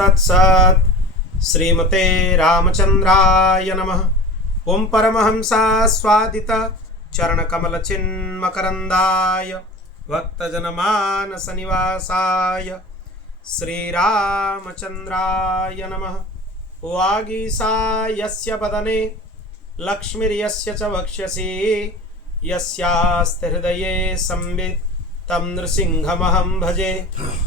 तत्सत्। श्रीमते रामचंद्राय नमः। ओम परमहंसास्वादित चरणकमलचिन्मकरन्दाय भक्तजनमानसनिवासाय श्रीरामचंद्राय नमः। वागीसायस्य वदने लक्ष्मीर्यस्य च वक्ष्यसि यस्यास्ति हृदये संवित् तं नृसिंहमहं भजे।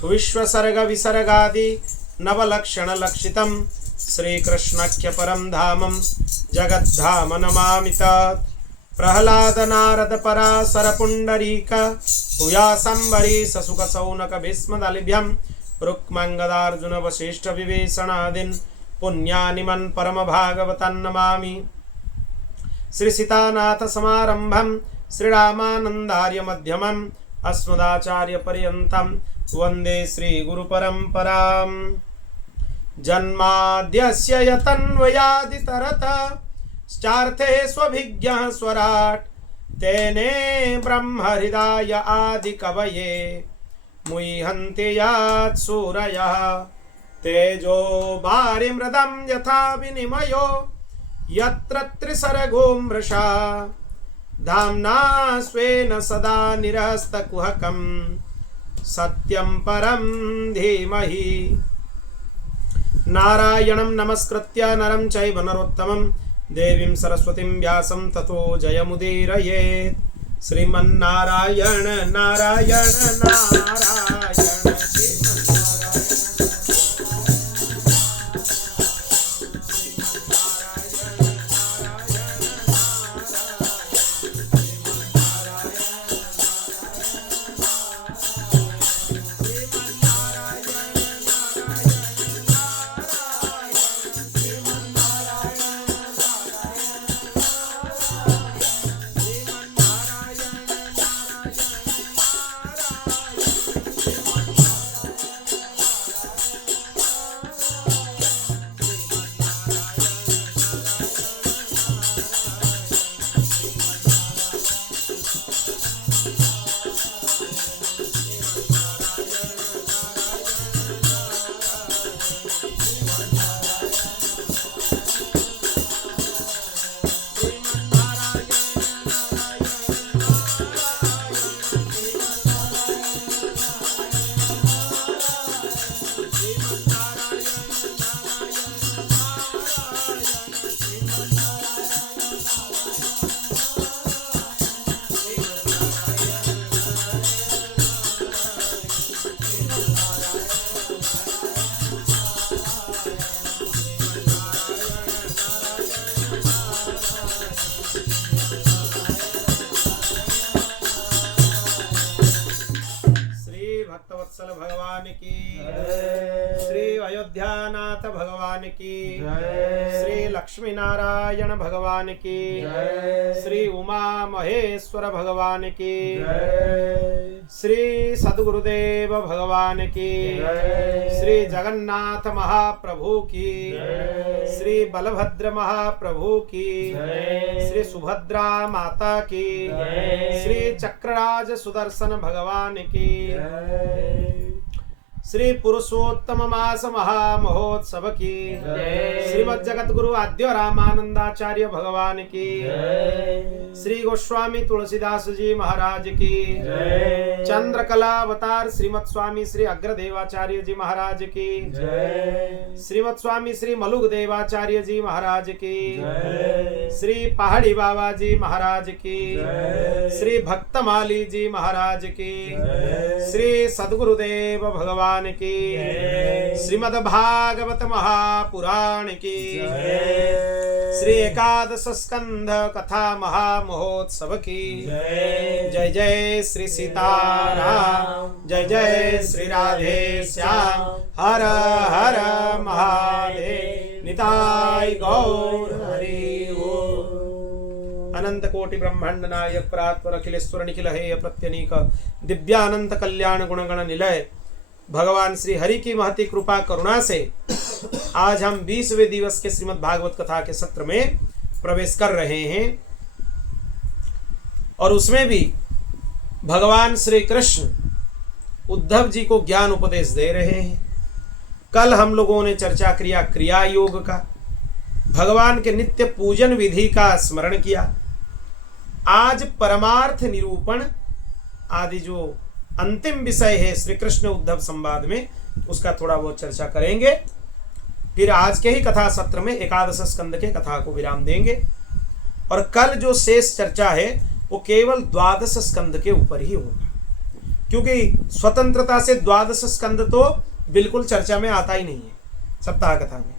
विश्वसर्गविसर्गादि नवलक्षणलक्षितं श्रीकृष्णस्य परं धामं जगद्धाम नमामि तत्। प्रह्लाद नारद पराशर पुंडरीक भूयासंबरीश सुख सौनक भीष्मदलिभ्यं रुक्मङ्गदार्जुन वसिष्ठ विभीषणादीन् पुण्यानिमन् परम भागवतान् नमामि। श्री सीतानाथ समारंभं श्रीरामानन्दार्य मध्यमम् अस्मदाचार्य पर्यन्तं वन्दे श्री गुरु परम्पराम्। जन्माद्यस्य यतन्वयादितरतश्चार्थे स्वभिज्ञः स्वराट् तेने ब्रह्महृदाय आदिकवये मुह्यन्ति यत् सूरयः। तेजो वारिमृदं यथा विनिमयो यत्र त्रिसर्गो मृषा धाम्ना स्वेन सदा निरस्तकुहकं सत्यं परं धीमहि। नारायणं नमस्कृत्य नरं चैव नरोत्तमं देवीं सरस्वतीं व्यासं ततो जयमुदीरयेत्। श्रीमन्नारायण नारायण नारायण भगवान की, श्री अयोध्यानाथ भगवान की, श्री लक्ष्मी नारायण भगवान की, श्री उमा महेश्वर भगवान की, श्री सद्गुरुदेव भगवान की, श्री जगन्नाथ महाप्रभु की, श्री बलभद्र महाप्रभु की, श्री सुभद्रा माता की, श्री चक्रराज सुदर्शन भगवान की, श्री पुरुषोत्तम मास महामहोत्सव की, श्रीमद् जगत गुरु आद्य रामानंदाचार्य भगवान की, श्री गोस्वामी तुलसीदास जी महाराज की, चंद्रकला अवतार श्रीमत् स्वामी श्री अग्रदेवाचार्य जी महाराज की, श्रीमत् स्वामी श्री मलुग देवाचार्य जी महाराज की, श्री पहाड़ी बाबा जी महाराज की, श्री भक्तमाली जी महाराज की, श्री सद्गुरुदेव भगवान की, श्रीमद् भागवत महापुराण की, श्री एकादश स्कंध कथा महामहोत्सव की। जय जय श्री सीताराम, जय जय श्री राधे श्याम, हर हर महादेव, निताय गौर हरि ओम। अनंत कोटि ब्रह्मांड नायक परात्पर अखिलेश्वर निखिल हेय प्रत्यनीक दिव्यानंत कल्याण गुणगण निलय भगवान श्री हरि की महती कृपा करुणा से आज हम 20वें दिवस के श्रीमद् भागवत कथा के सत्र में प्रवेश कर रहे हैं और उसमें भी भगवान श्री कृष्ण उद्धव जी को ज्ञान उपदेश दे रहे हैं। कल हम लोगों ने चर्चा किया क्रिया योग का, भगवान के नित्य पूजन विधि का स्मरण किया। आज परमार्थ निरूपण आदि जो अंतिम विषय है श्री कृष्ण उद्धव संवाद में, उसका थोड़ा बहुत चर्चा करेंगे। फिर आज के ही कथा सत्र में एकादश स्कंद के कथा को विराम देंगे, और कल जो शेष चर्चा है वो केवल द्वादश स्कंद के ऊपर ही होगा, क्योंकि स्वतंत्रता से द्वादश स्कंद तो बिल्कुल चर्चा में आता ही नहीं है सप्ताह कथा में।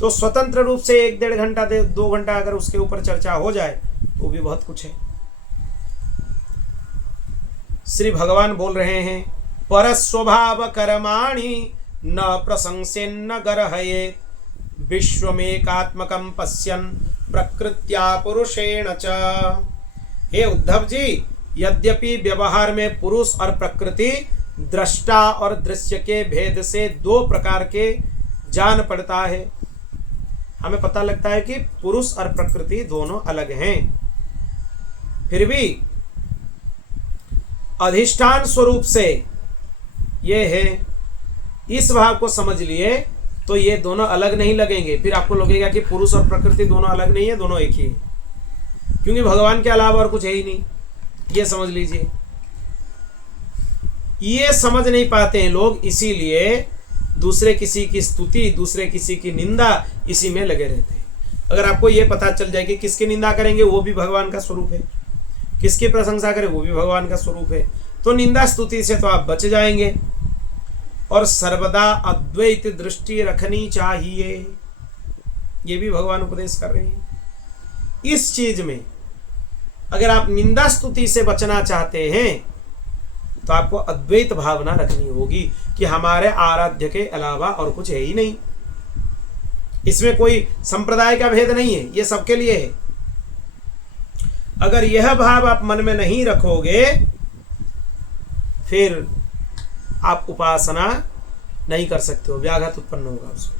तो स्वतंत्र रूप से 1-1.5 घंटा 2 घंटा अगर उसके ऊपर चर्चा हो जाए तो भी बहुत कुछ है। श्री भगवान बोल रहे हैं, परस्वभाव कर्माणि न प्रशंसेन्न गर्हये विश्वमेकात्मकं पश्यन् प्रकृत्या पुरुषेण च। हे उद्धव जी, यद्यपि व्यवहार में पुरुष और प्रकृति दृष्टा और दृश्य के भेद से 2 प्रकार के जान पड़ता है, हमें पता लगता है कि पुरुष और प्रकृति दोनों अलग हैं, फिर भी अधिष्ठान स्वरूप से ये है, इस भाव को समझ लिए तो ये दोनों अलग नहीं लगेंगे। फिर आपको लगेगा कि पुरुष और प्रकृति दोनों अलग नहीं है, दोनों एक ही है, क्योंकि भगवान के अलावा और कुछ है ही नहीं। ये समझ लीजिए, ये समझ नहीं पाते हैं लोग, इसीलिए दूसरे किसी की स्तुति, दूसरे किसी की निंदा, इसी में लगे रहते हैं। अगर आपको ये पता चल जाए कि किसकी निंदा करेंगे वो भी भगवान का स्वरूप है, किसकी प्रशंसा करें वो भी भगवान का स्वरूप है, तो निंदा स्तुति से तो आप बच जाएंगे। और सर्वदा अद्वैत दृष्टि रखनी चाहिए, ये भी भगवान उपदेश कर रहे हैं। इस चीज में अगर आप निंदा स्तुति से बचना चाहते हैं तो आपको अद्वैत भावना रखनी होगी कि हमारे आराध्य के अलावा और कुछ है ही नहीं। इसमें कोई संप्रदाय का भेद नहीं है, ये सबके लिए है। अगर यह भाव आप मन में नहीं रखोगे फिर आप उपासना नहीं कर सकते हो, व्याघात उत्पन्न होगा उसमें।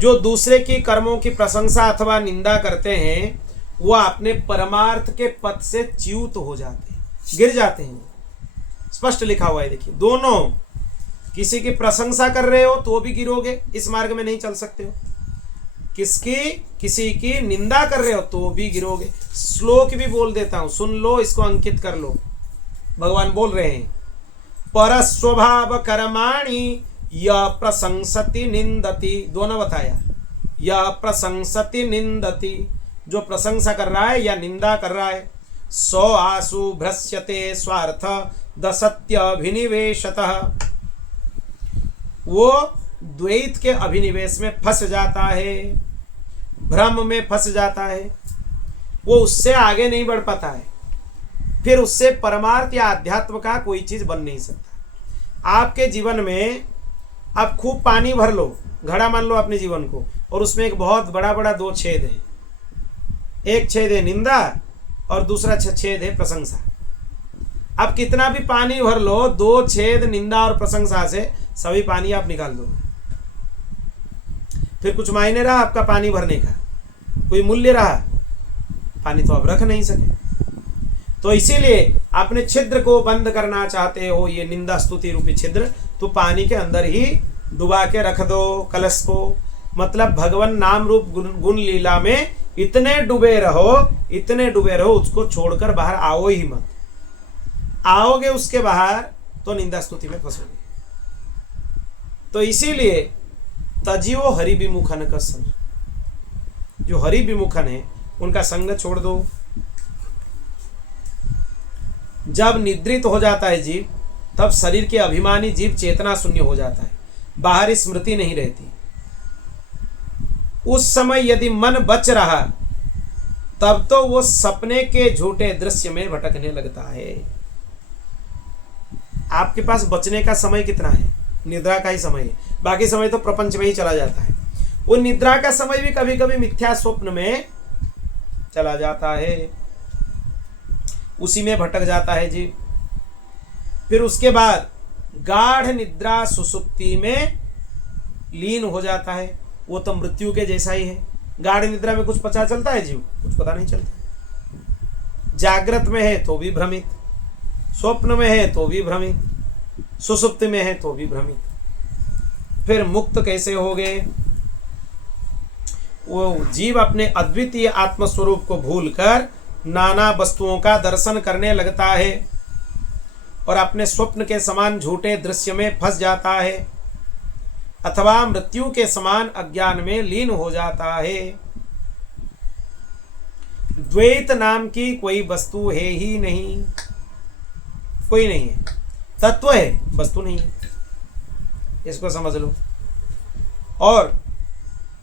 जो दूसरे की कर्मों की प्रशंसा अथवा निंदा करते हैं वह अपने परमार्थ के पथ से च्युत हो जाते हैं, गिर जाते हैं। स्पष्ट लिखा हुआ है, देखिए, दोनों, किसी की प्रशंसा कर रहे हो तो भी गिरोगे, इस मार्ग में नहीं चल सकते हो। किसी की निंदा कर रहे हो तो भी गिरोगे। श्लोक भी बोल देता हूं, सुन लो, इसको अंकित कर लो। भगवान बोल रहे हैं, परस्वभाव कर्माणि यह प्रशंसति निंदति, दोनों बताया, यह प्रशंसति निंदति, जो प्रशंसा कर रहा है या निंदा कर रहा है, सो आसु भ्रस्यते स्वार्थ दसत्य अभिनिवेशतः, वो द्वैत के अभिनिवेश में फंस जाता है, भ्रम में फंस जाता है, वो उससे आगे नहीं बढ़ पाता है, फिर उससे परमार्थ या अध्यात्म का कोई चीज बन नहीं सकता। आपके जीवन में आप खूब पानी भर लो, घड़ा मान लो अपने जीवन को, और उसमें एक बहुत बड़ा बड़ा 2 छेद है, एक छेद है निंदा और दूसरा छेद है प्रशंसा। अब कितना भी पानी भर लो, 2 छेद निंदा और प्रशंसा से सभी पानी आप निकाल दो, फिर कुछ मायने रहा आपका पानी भरने का, कोई मूल्य रहा? पानी तो आप रख नहीं सके। तो इसीलिए अपने छिद्र को बंद करना चाहते हो, ये निंदा स्तुति रूपी छिद्र, तो पानी के अंदर ही डुबा के रख दो कलश को। मतलब भगवान नाम रूप गुण लीला में इतने डूबे रहो, उसको छोड़कर बाहर आओ ही मत। आओगे उसके बाहर तो निंदा स्तुति में फंसोगे। तो इसीलिए तजियो हरि विमुखन का संग, जो हरि विमुखन है उनका संग छोड़ दो। जब निद्रित हो जाता है जीव, तब शरीर के अभिमानी जीव चेतना शून्य हो जाता है, बाहरी स्मृति नहीं रहती। उस समय यदि मन बच रहा तब तो वो सपने के झूठे दृश्य में भटकने लगता है। आपके पास बचने का समय कितना है? निद्रा का ही समय है, बाकी समय तो प्रपंच में ही चला जाता है। वो निद्रा का समय भी कभी कभी मिथ्या स्वप्न में चला जाता है, उसी में भटक जाता है जी। फिर उसके बाद गाढ़ निद्रा सुसुप्ति में लीन हो जाता है, वो तो मृत्यु के जैसा ही है। गाढ़ निद्रा में कुछ पता चलता है जीव? कुछ पता नहीं चलता। जागृत में है तो भी भ्रमित, स्वप्न में है तो भी भ्रमित, सुसुप्ति में है तो भी भ्रमित। फिर मुक्त कैसे होगे? वो जीव अपने अद्वितीय आत्मस्वरूप को भूलकर नाना वस्तुओं का दर्शन करने लगता है और अपने स्वप्न के समान झूठे दृश्य में फंस जाता है अथवा मृत्यु के समान अज्ञान में लीन हो जाता है। द्वैत नाम की कोई वस्तु है ही नहीं, कोई नहीं है। तत्व है, वस्तु नहीं है, इसको समझ लो। और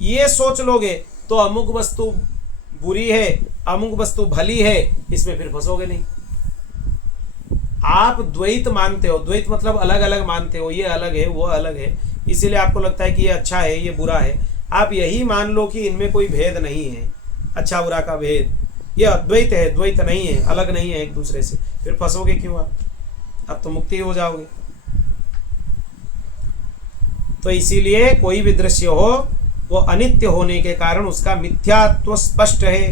ये सोच लोगे तो अमुक वस्तु बुरी है, अमुक वस्तु भली है, इसमें फिर फंसोगे नहीं। आप द्वैत मानते हो, द्वैत मतलब अलग अलग मानते हो, ये अलग है वो अलग है, इसीलिए आपको लगता है कि ये अच्छा है ये बुरा है। आप यही मान लो कि इनमें कोई भेद नहीं है, अच्छा बुरा का भेद, ये अद्वैत है, द्वैत नहीं है, अलग नहीं है एक दूसरे से, फिर फंसोगे क्यों आप तो मुक्ति हो जाओगे। तो इसीलिए कोई भी दृश्य हो वो अनित्य होने के कारण उसका मिथ्यात्व स्पष्ट है।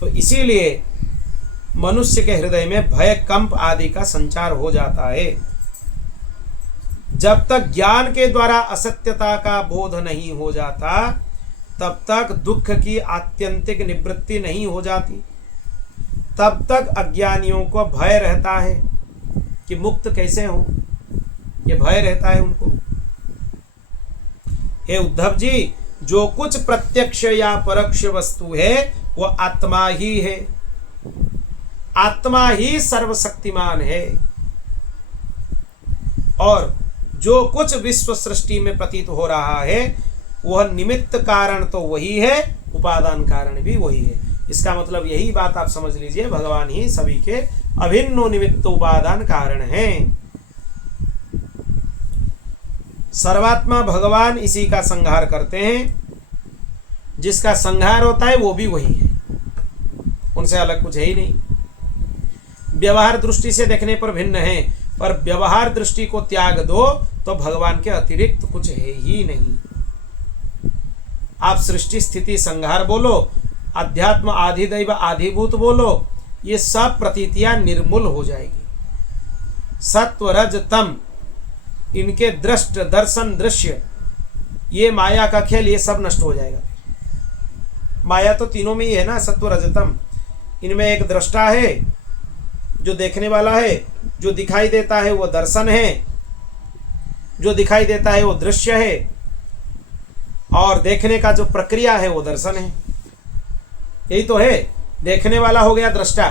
तो इसीलिए मनुष्य के हृदय में भय कंप आदि का संचार हो जाता है। जब तक ज्ञान के द्वारा असत्यता का बोध नहीं हो जाता तब तक दुख की आत्यंतिक निवृत्ति नहीं हो जाती। तब तक अज्ञानियों को भय रहता है कि मुक्त कैसे हो, ये भय रहता है उनको। हे उद्धव जी, जो कुछ प्रत्यक्ष या परोक्ष वस्तु है वो आत्मा ही है, आत्मा ही सर्वशक्तिमान है। और जो कुछ विश्व सृष्टि में प्रतीत हो रहा है वह निमित्त कारण तो वही है, उपादान कारण भी वही है। इसका मतलब यही बात आप समझ लीजिए, भगवान ही सभी के अभिन्न निमित्त उपादान कारण हैं। सर्वात्मा भगवान इसी का संहार करते हैं, जिसका संहार होता है वो भी वही है, उनसे अलग कुछ है ही नहीं। व्यवहार दृष्टि से देखने पर भिन्न है, पर व्यवहार दृष्टि को त्याग दो तो भगवान के अतिरिक्त कुछ है ही नहीं। आप सृष्टि स्थिति संहार बोलो, अध्यात्म आधिदैव आधिभूत बोलो, ये सब प्रतीतियां निर्मूल हो जाएगी। सत्व रज तम, इनके दृष्ट दर्शन दृश्य, ये माया का खेल, ये सब नष्ट हो जाएगा। माया तो तीनों में ही है ना, सत्व रजतम। इनमें एक दृष्टा है जो देखने वाला है, जो दिखाई देता है वो दर्शन है, जो दिखाई देता है वो दृश्य है, और देखने का जो प्रक्रिया है वो दर्शन है। यही तो है, देखने वाला हो गया दृष्टा,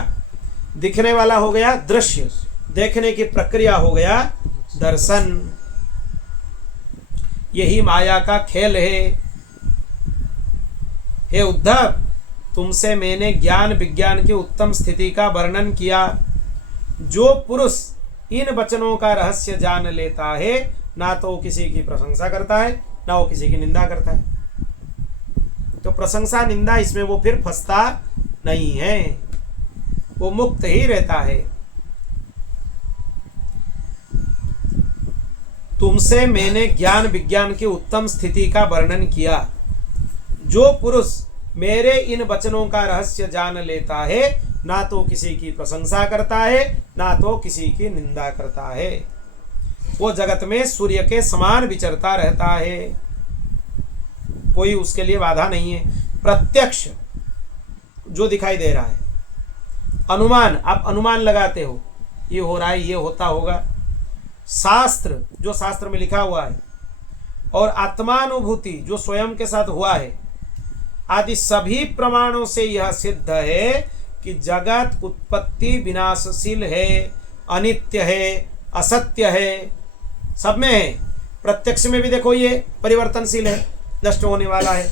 दिखने वाला हो गया दृश्य, देखने की प्रक्रिया हो गया दर्शन। यही माया का खेल है। हे उद्धव, तुमसे मैंने ज्ञान विज्ञान की उत्तम स्थिति का वर्णन किया। जो पुरुष इन वचनों का रहस्य जान लेता है, ना तो वो किसी की प्रशंसा करता है ना वो किसी की निंदा करता है। तो प्रशंसा निंदा इसमें वो फिर फंसता नहीं है, वो मुक्त ही रहता है। तुमसे मैंने ज्ञान विज्ञान की उत्तम स्थिति का वर्णन किया। जो पुरुष मेरे इन वचनों का रहस्य जान लेता है, ना तो किसी की प्रशंसा करता है ना तो किसी की निंदा करता है, वो जगत में सूर्य के समान विचरता रहता है, कोई उसके लिए बाधा नहीं है। प्रत्यक्ष जो दिखाई दे रहा है, अनुमान, आप अनुमान लगाते हो ये हो रहा है, ये होता होगा। शास्त्र, जो शास्त्र में लिखा हुआ है, और आत्मानुभूति जो स्वयं के साथ हुआ है, आदि सभी प्रमाणों से यह सिद्ध है कि जगत उत्पत्ति विनाशशील है, अनित्य है, असत्य है, सब में है। प्रत्यक्ष में भी देखो ये परिवर्तनशील है, नष्ट होने वाला है।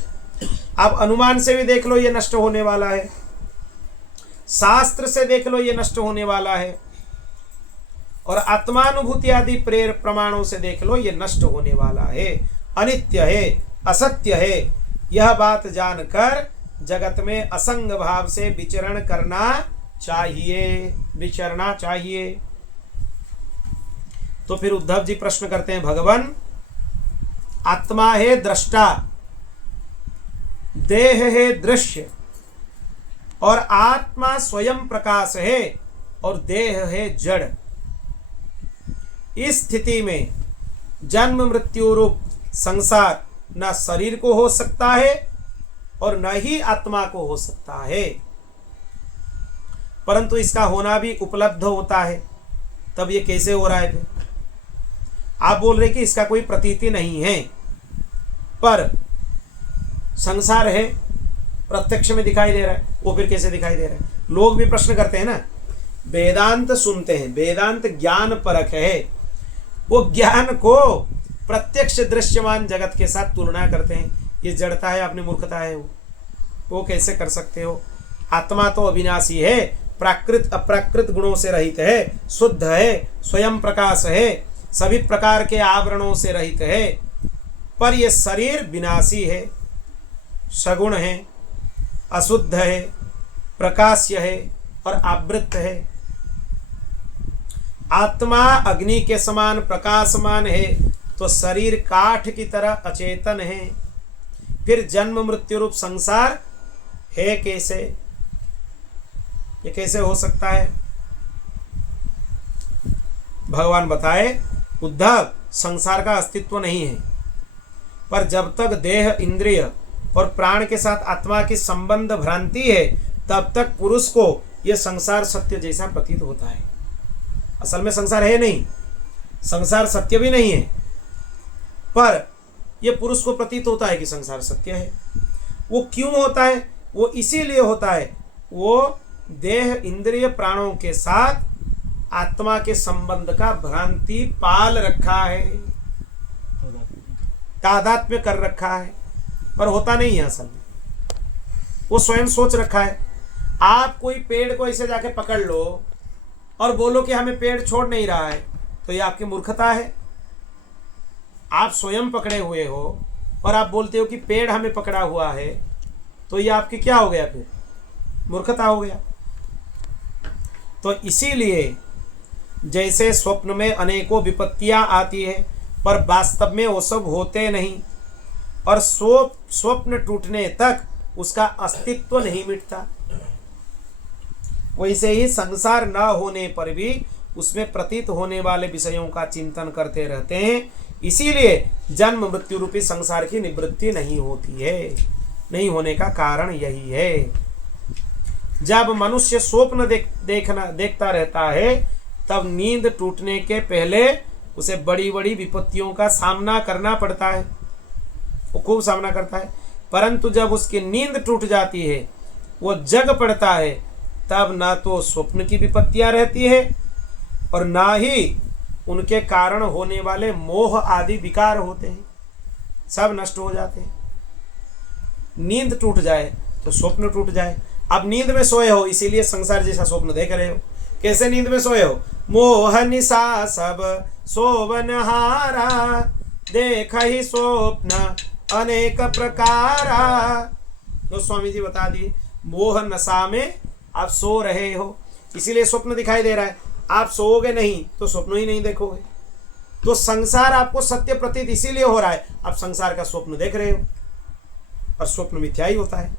आप अनुमान से भी देख लो ये नष्ट होने वाला है, शास्त्र से देख लो ये नष्ट होने वाला है, और आत्मानुभूति आदि प्रेर प्रमाणों से देख लो ये नष्ट होने वाला है, अनित्य है, असत्य है। यह बात जानकर जगत में असंग भाव से विचरण करना चाहिए, विचरना चाहिए। तो फिर उद्धव जी प्रश्न करते हैं, भगवान आत्मा है दृष्टा, देह है दृश्य, और आत्मा स्वयं प्रकाश है और देह है जड़। इस स्थिति में जन्म मृत्यु रूप संसार न शरीर को हो सकता है और न ही आत्मा को हो सकता है, परंतु इसका होना भी उपलब्ध होता है। तब ये कैसे हो रहा है? फिर आप बोल रहे कि इसका कोई प्रतीति नहीं है, पर संसार है, प्रत्यक्ष में दिखाई दे रहा है, वो फिर कैसे दिखाई दे रहा है? लोग भी प्रश्न करते हैं ना, वेदांत सुनते हैं, वेदांत ज्ञान परक है, वो ज्ञान को प्रत्यक्ष दृश्यमान जगत के साथ तुलना करते हैं। ये जड़ता है, अपनी मूर्खता है। वो कैसे कर सकते हो? आत्मा तो अविनाशी है, प्राकृत अप्राकृत गुणों से रहित है, शुद्ध है, स्वयं प्रकाश है, सभी प्रकार के आवरणों से रहित है, पर यह शरीर विनाशी है, सगुण है, अशुद्ध है, प्रकाश्य है और आवृत है। आत्मा अग्नि के समान प्रकाशमान है, तो शरीर काठ की तरह अचेतन है। फिर जन्म मृत्यु रूप संसार है कैसे? ये कैसे हो सकता है? भगवान बताए, उद्धव, संसार का अस्तित्व नहीं है, पर जब तक देह, इंद्रिय और प्राण के साथ आत्मा की संबंध भ्रांति है, तब तक पुरुष को यह संसार सत्य जैसा प्रतीत होता है। असल में संसार है नहीं, संसार सत्य भी नहीं है, पर यह पुरुष को प्रतीत होता है कि संसार सत्य है। वो क्यों होता है? वो इसीलिए होता है, वो देह, इंद्रिय, प्राणों के साथ आत्मा के संबंध का भ्रांति पाल रखा है, तादात्म्य कर रखा है, पर होता नहीं है असल में। वो स्वयं सोच रखा है। आप कोई पेड़ को ऐसे जाके पकड़ लो और बोलो कि हमें पेड़ छोड़ नहीं रहा है, तो ये आपकी मूर्खता है। आप स्वयं पकड़े हुए हो और आप बोलते हो कि पेड़ हमें पकड़ा हुआ है, तो ये आपकी क्या हो गया? फिर मूर्खता हो गया। तो इसीलिए जैसे स्वप्न में अनेकों विपत्तियां आती है, पर वास्तव में वो सब होते नहीं, और स्वप्न टूटने तक उसका अस्तित्व नहीं मिटता। वैसे ही संसार न होने पर भी उसमें प्रतीत होने वाले विषयों का चिंतन करते रहते हैं। इसीलिए जन्म मृत्यु रूपी संसार की निवृत्ति नहीं होती है। नहीं होने का कारण यही है। जब मनुष्य स्वप्न देखता रहता है, तब नींद टूटने के पहले उसे बड़ी बड़ी विपत्तियों का सामना करना पड़ता है, वो खूब सामना करता है। परंतु जब उसकी नींद टूट जाती है, वो जग पड़ता है, तब ना तो स्वप्न की विपत्तियां रहती है और ना ही उनके कारण होने वाले मोह आदि विकार होते हैं, सब नष्ट हो जाते हैं। नींद टूट जाए तो स्वप्न टूट जाए। अब नींद में सोए हो, इसीलिए संसार जैसा स्वप्न देख रहे हो। कैसे नींद में सोए हो? मोह निशा सब सोवनहारा, देख ही स्वप्न अनेक प्रकारा। तो स्वामी जी बता दिए, मोह नशा में आप सो रहे हो, इसीलिए स्वप्न दिखाई दे रहा है। आप सोओगे नहीं तो स्वप्न ही नहीं देखोगे। तो संसार आपको सत्य प्रतीत इसीलिए हो रहा है, आप संसार का स्वप्न देख रहे हो, और स्वप्न मिथ्या ही होता है।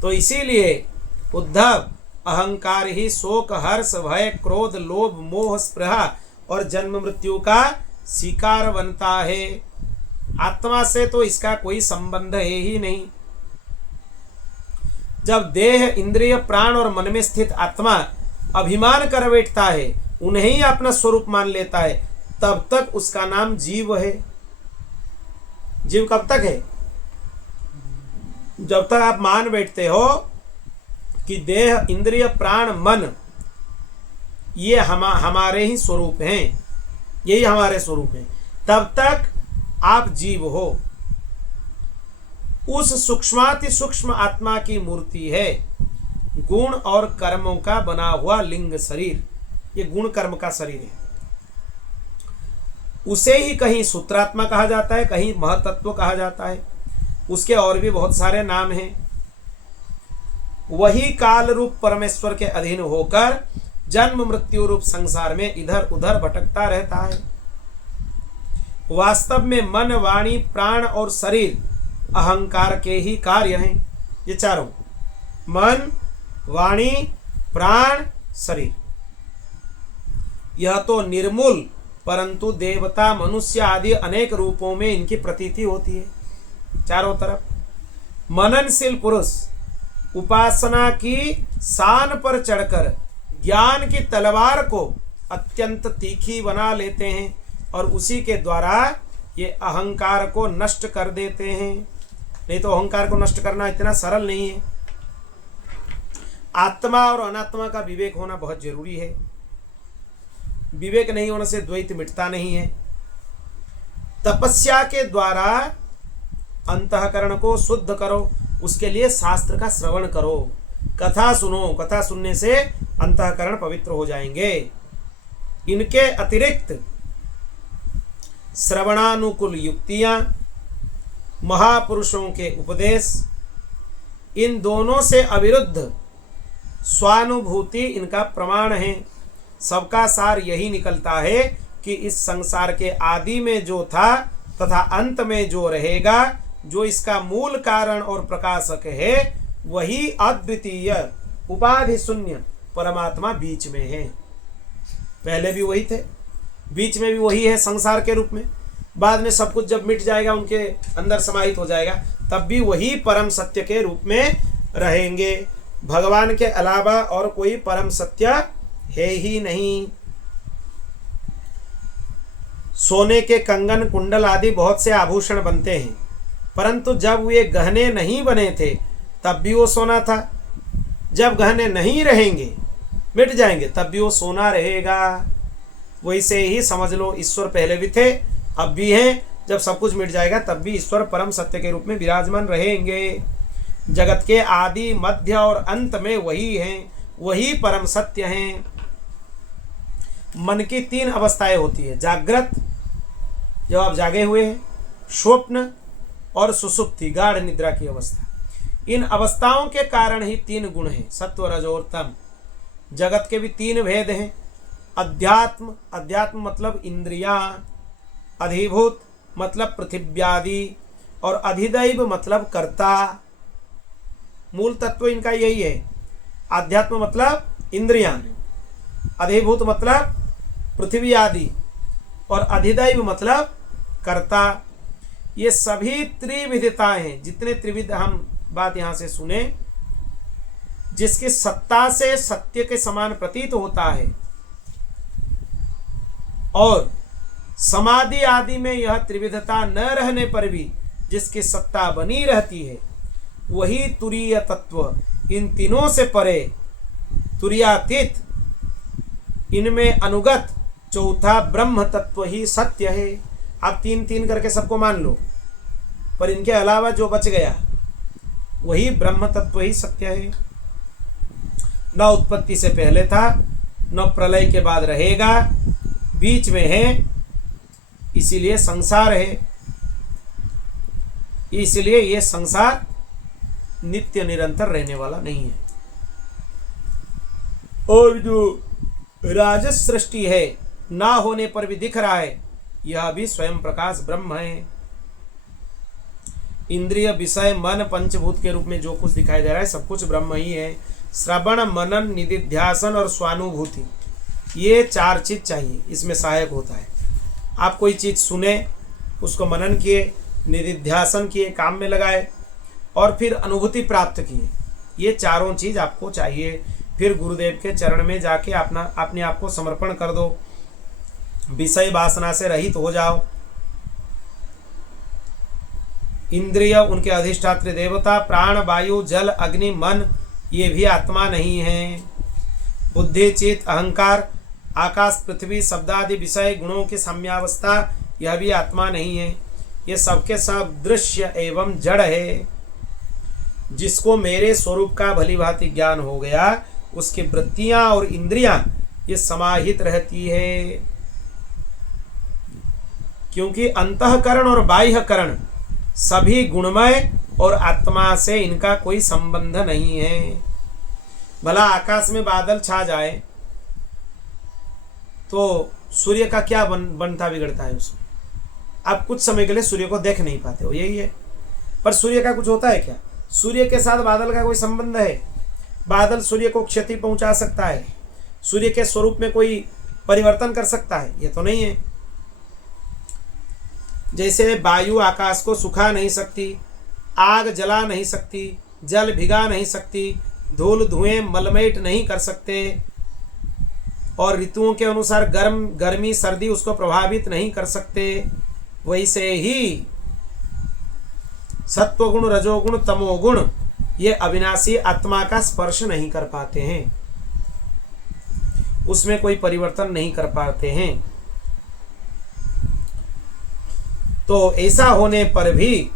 तो इसीलिए उद्धव, अहंकार ही शोक, हर्ष, भय, क्रोध, लोभ, मोह, स्पृहा और जन्म मृत्यु का शिकार बनता है। आत्मा से तो इसका कोई संबंध है ही नहीं। जब देह, इंद्रिय, प्राण और मन में स्थित आत्मा अभिमान कर बैठता है, उन्हें ही अपना स्वरूप मान लेता है, तब तक उसका नाम जीव है। जीव कब तक है? जब तक आप मान बैठते हो कि देह, इंद्रिय, प्राण, मन ये हमारे ही स्वरूप हैं, यही हमारे स्वरूप हैं, तब तक आप जीव हो। उस सूक्ष्माति सूक्ष्म आत्मा की मूर्ति है, गुण और कर्मों का बना हुआ लिंग शरीर। ये गुण कर्म का शरीर है। उसे ही कहीं सूत्रात्मा कहा जाता है, कहीं महतत्व कहा जाता है, उसके और भी बहुत सारे नाम हैं। वही काल रूप परमेश्वर के अधीन होकर जन्म मृत्यु रूप संसार में इधर उधर भटकता रहता है। वास्तव में मन, वाणी, प्राण और शरीर अहंकार के ही कार्य हैं। ये चारों, मन, वाणी, प्राण, शरीर, यह तो निर्मूल, परंतु देवता मनुष्य आदि अनेक रूपों में इनकी प्रतीति होती है चारों तरफ। मननशील पुरुष उपासना की शान पर चढ़कर ज्ञान की तलवार को अत्यंत तीखी बना लेते हैं और उसी के द्वारा ये अहंकार को नष्ट कर देते हैं। नहीं तो अहंकार को नष्ट करना इतना सरल नहीं है। आत्मा और अनात्मा का विवेक होना बहुत जरूरी है। विवेक नहीं होने से द्वैत मिटता नहीं है। तपस्या के द्वारा अंतःकरण को शुद्ध करो, उसके लिए शास्त्र का श्रवण करो, कथा सुनो। कथा सुनने से अंतःकरण पवित्र हो जाएंगे। इनके अतिरिक्त श्रवणानुकूल युक्तियां, महापुरुषों के उपदेश, इन दोनों से अविरुद्ध स्वानुभूति इनका प्रमाण है। सबका सार यही निकलता है कि इस संसार के आदि में जो था तथा अंत में जो रहेगा, जो इसका मूल कारण और प्रकाशक है, वही अद्वितीय उपाधि शून्य परमात्मा बीच में है। पहले भी वही थे, बीच में भी वही है संसार के रूप में। बाद में सब कुछ जब मिट जाएगा, उनके अंदर समाहित हो जाएगा, तब भी वही परम सत्य के रूप में रहेंगे। भगवान के अलावा और कोई परम सत्य है ही नहीं। सोने के कंगन, कुंडल आदि बहुत से आभूषण बनते हैं, परंतु जब वे गहने नहीं बने थे तब भी वो सोना था। जब गहने नहीं रहेंगे, मिट जाएंगे, तब भी वो सोना रहेगा। वैसे ही समझ लो, ईश्वर पहले भी थे, अब भी हैं। जब सब कुछ मिट जाएगा तब भी ईश्वर परम सत्य के रूप में विराजमान रहेंगे। जगत के आदि, मध्य और अंत में वही हैं, वही परम सत्य हैं। मन की 3 अवस्थाएं होती है। जागृत, जब आप जागे हुए हैं, स्वप्न और सुषुप्ति, गाढ़ निद्रा की अवस्था। इन अवस्थाओं के कारण ही 3 गुण हैं, सत्व, रज और तम। जगत के भी 3 भेद हैं। अध्यात्म, अध्यात्म मतलब इंद्रियां, अधिभूत मतलब पृथिव्यादि, और अधिदैव मतलब कर्ता। मूल तत्व इनका यही है। आध्यात्म मतलब इंद्रियां, अधिभूत मतलब पृथ्वी आदि, और अधिदैव मतलब कर्ता। ये सभी त्रिविधताएं हैं। जितने त्रिविध हम बात यहां से सुने, जिसकी सत्ता से सत्य के समान प्रतीत होता है, और समाधि आदि में यह त्रिविधता न रहने पर भी जिसकी सत्ता बनी रहती है, वही तुरीय तत्व। इन तीनों से परे, तुरीयातीत, इनमें अनुगत चौथा ब्रह्म तत्व ही सत्य है। आप 3-3 करके सबको मान लो, पर इनके अलावा जो बच गया वही ब्रह्म तत्व ही सत्य है। न उत्पत्ति से पहले था, न प्रलय के बाद रहेगा, बीच में है, इसीलिए संसार है। इसलिए यह संसार नित्य निरंतर रहने वाला नहीं है। और जो राजस सृष्टि है, ना होने पर भी दिख रहा है, यह भी स्वयं प्रकाश ब्रह्म है। इंद्रिय, विषय, मन, पंचभूत के रूप में जो कुछ दिखाई दे रहा है, सब कुछ ब्रह्म ही है। श्रवण, मनन, निधिध्यासन और स्वानुभूति, ये 4 चीज चाहिए, इसमें सहायक होता है। आप कोई चीज सुने, उसको मनन किए, निधिध्यासन किए, काम में लगाए, और फिर अनुभूति प्राप्त किए। ये चारों चीज आपको चाहिए। फिर गुरुदेव के चरण में जाके अपने आप को समर्पण कर दो, विषय वासना से रहित हो जाओ। इंद्रिय, उनके अधिष्ठात्री देवता, प्राण, वायु, जल, अग्नि, मन, ये भी आत्मा नहीं है। बुद्धि, चित्त, अहंकार, आकाश, पृथ्वी, शब्दादि विषय गुणों की साम्यावस्था, यह भी आत्मा नहीं है। ये सबके सब दृश्य एवं जड़ है। जिसको मेरे स्वरूप का भली भांति ज्ञान हो गया, उसकी वृत्तियां और इंद्रियां ये समाहित रहती है। क्योंकि अंतःकरण और बाह्यकरण सभी गुणमय, और आत्मा से इनका कोई संबंध नहीं है। भला आकाश में बादल छा जाए तो सूर्य का क्या बनता बिगड़ता है उसमें? आप कुछ समय के लिए सूर्य को देख नहीं पाते हो, यही है। पर सूर्य का कुछ होता है क्या? सूर्य के साथ बादल का कोई संबंध है? बादल सूर्य को क्षति पहुंचा सकता है, सूर्य के स्वरूप में कोई परिवर्तन कर सकता है? ये तो नहीं है। जैसे वायु आकाश को सुखा नहीं सकती, आग जला नहीं सकती, जल भिगा नहीं सकती, धूल धुएं मलमेट नहीं कर सकते, और ऋतुओं के अनुसार गर्मी सर्दी उसको प्रभावित नहीं कर सकते, वैसे ही सत्वगुण रजोगुण तमोगुण ये अविनाशी आत्मा का स्पर्श नहीं कर पाते हैं, उसमें कोई परिवर्तन नहीं कर पाते हैं। तो ऐसा होने पर भी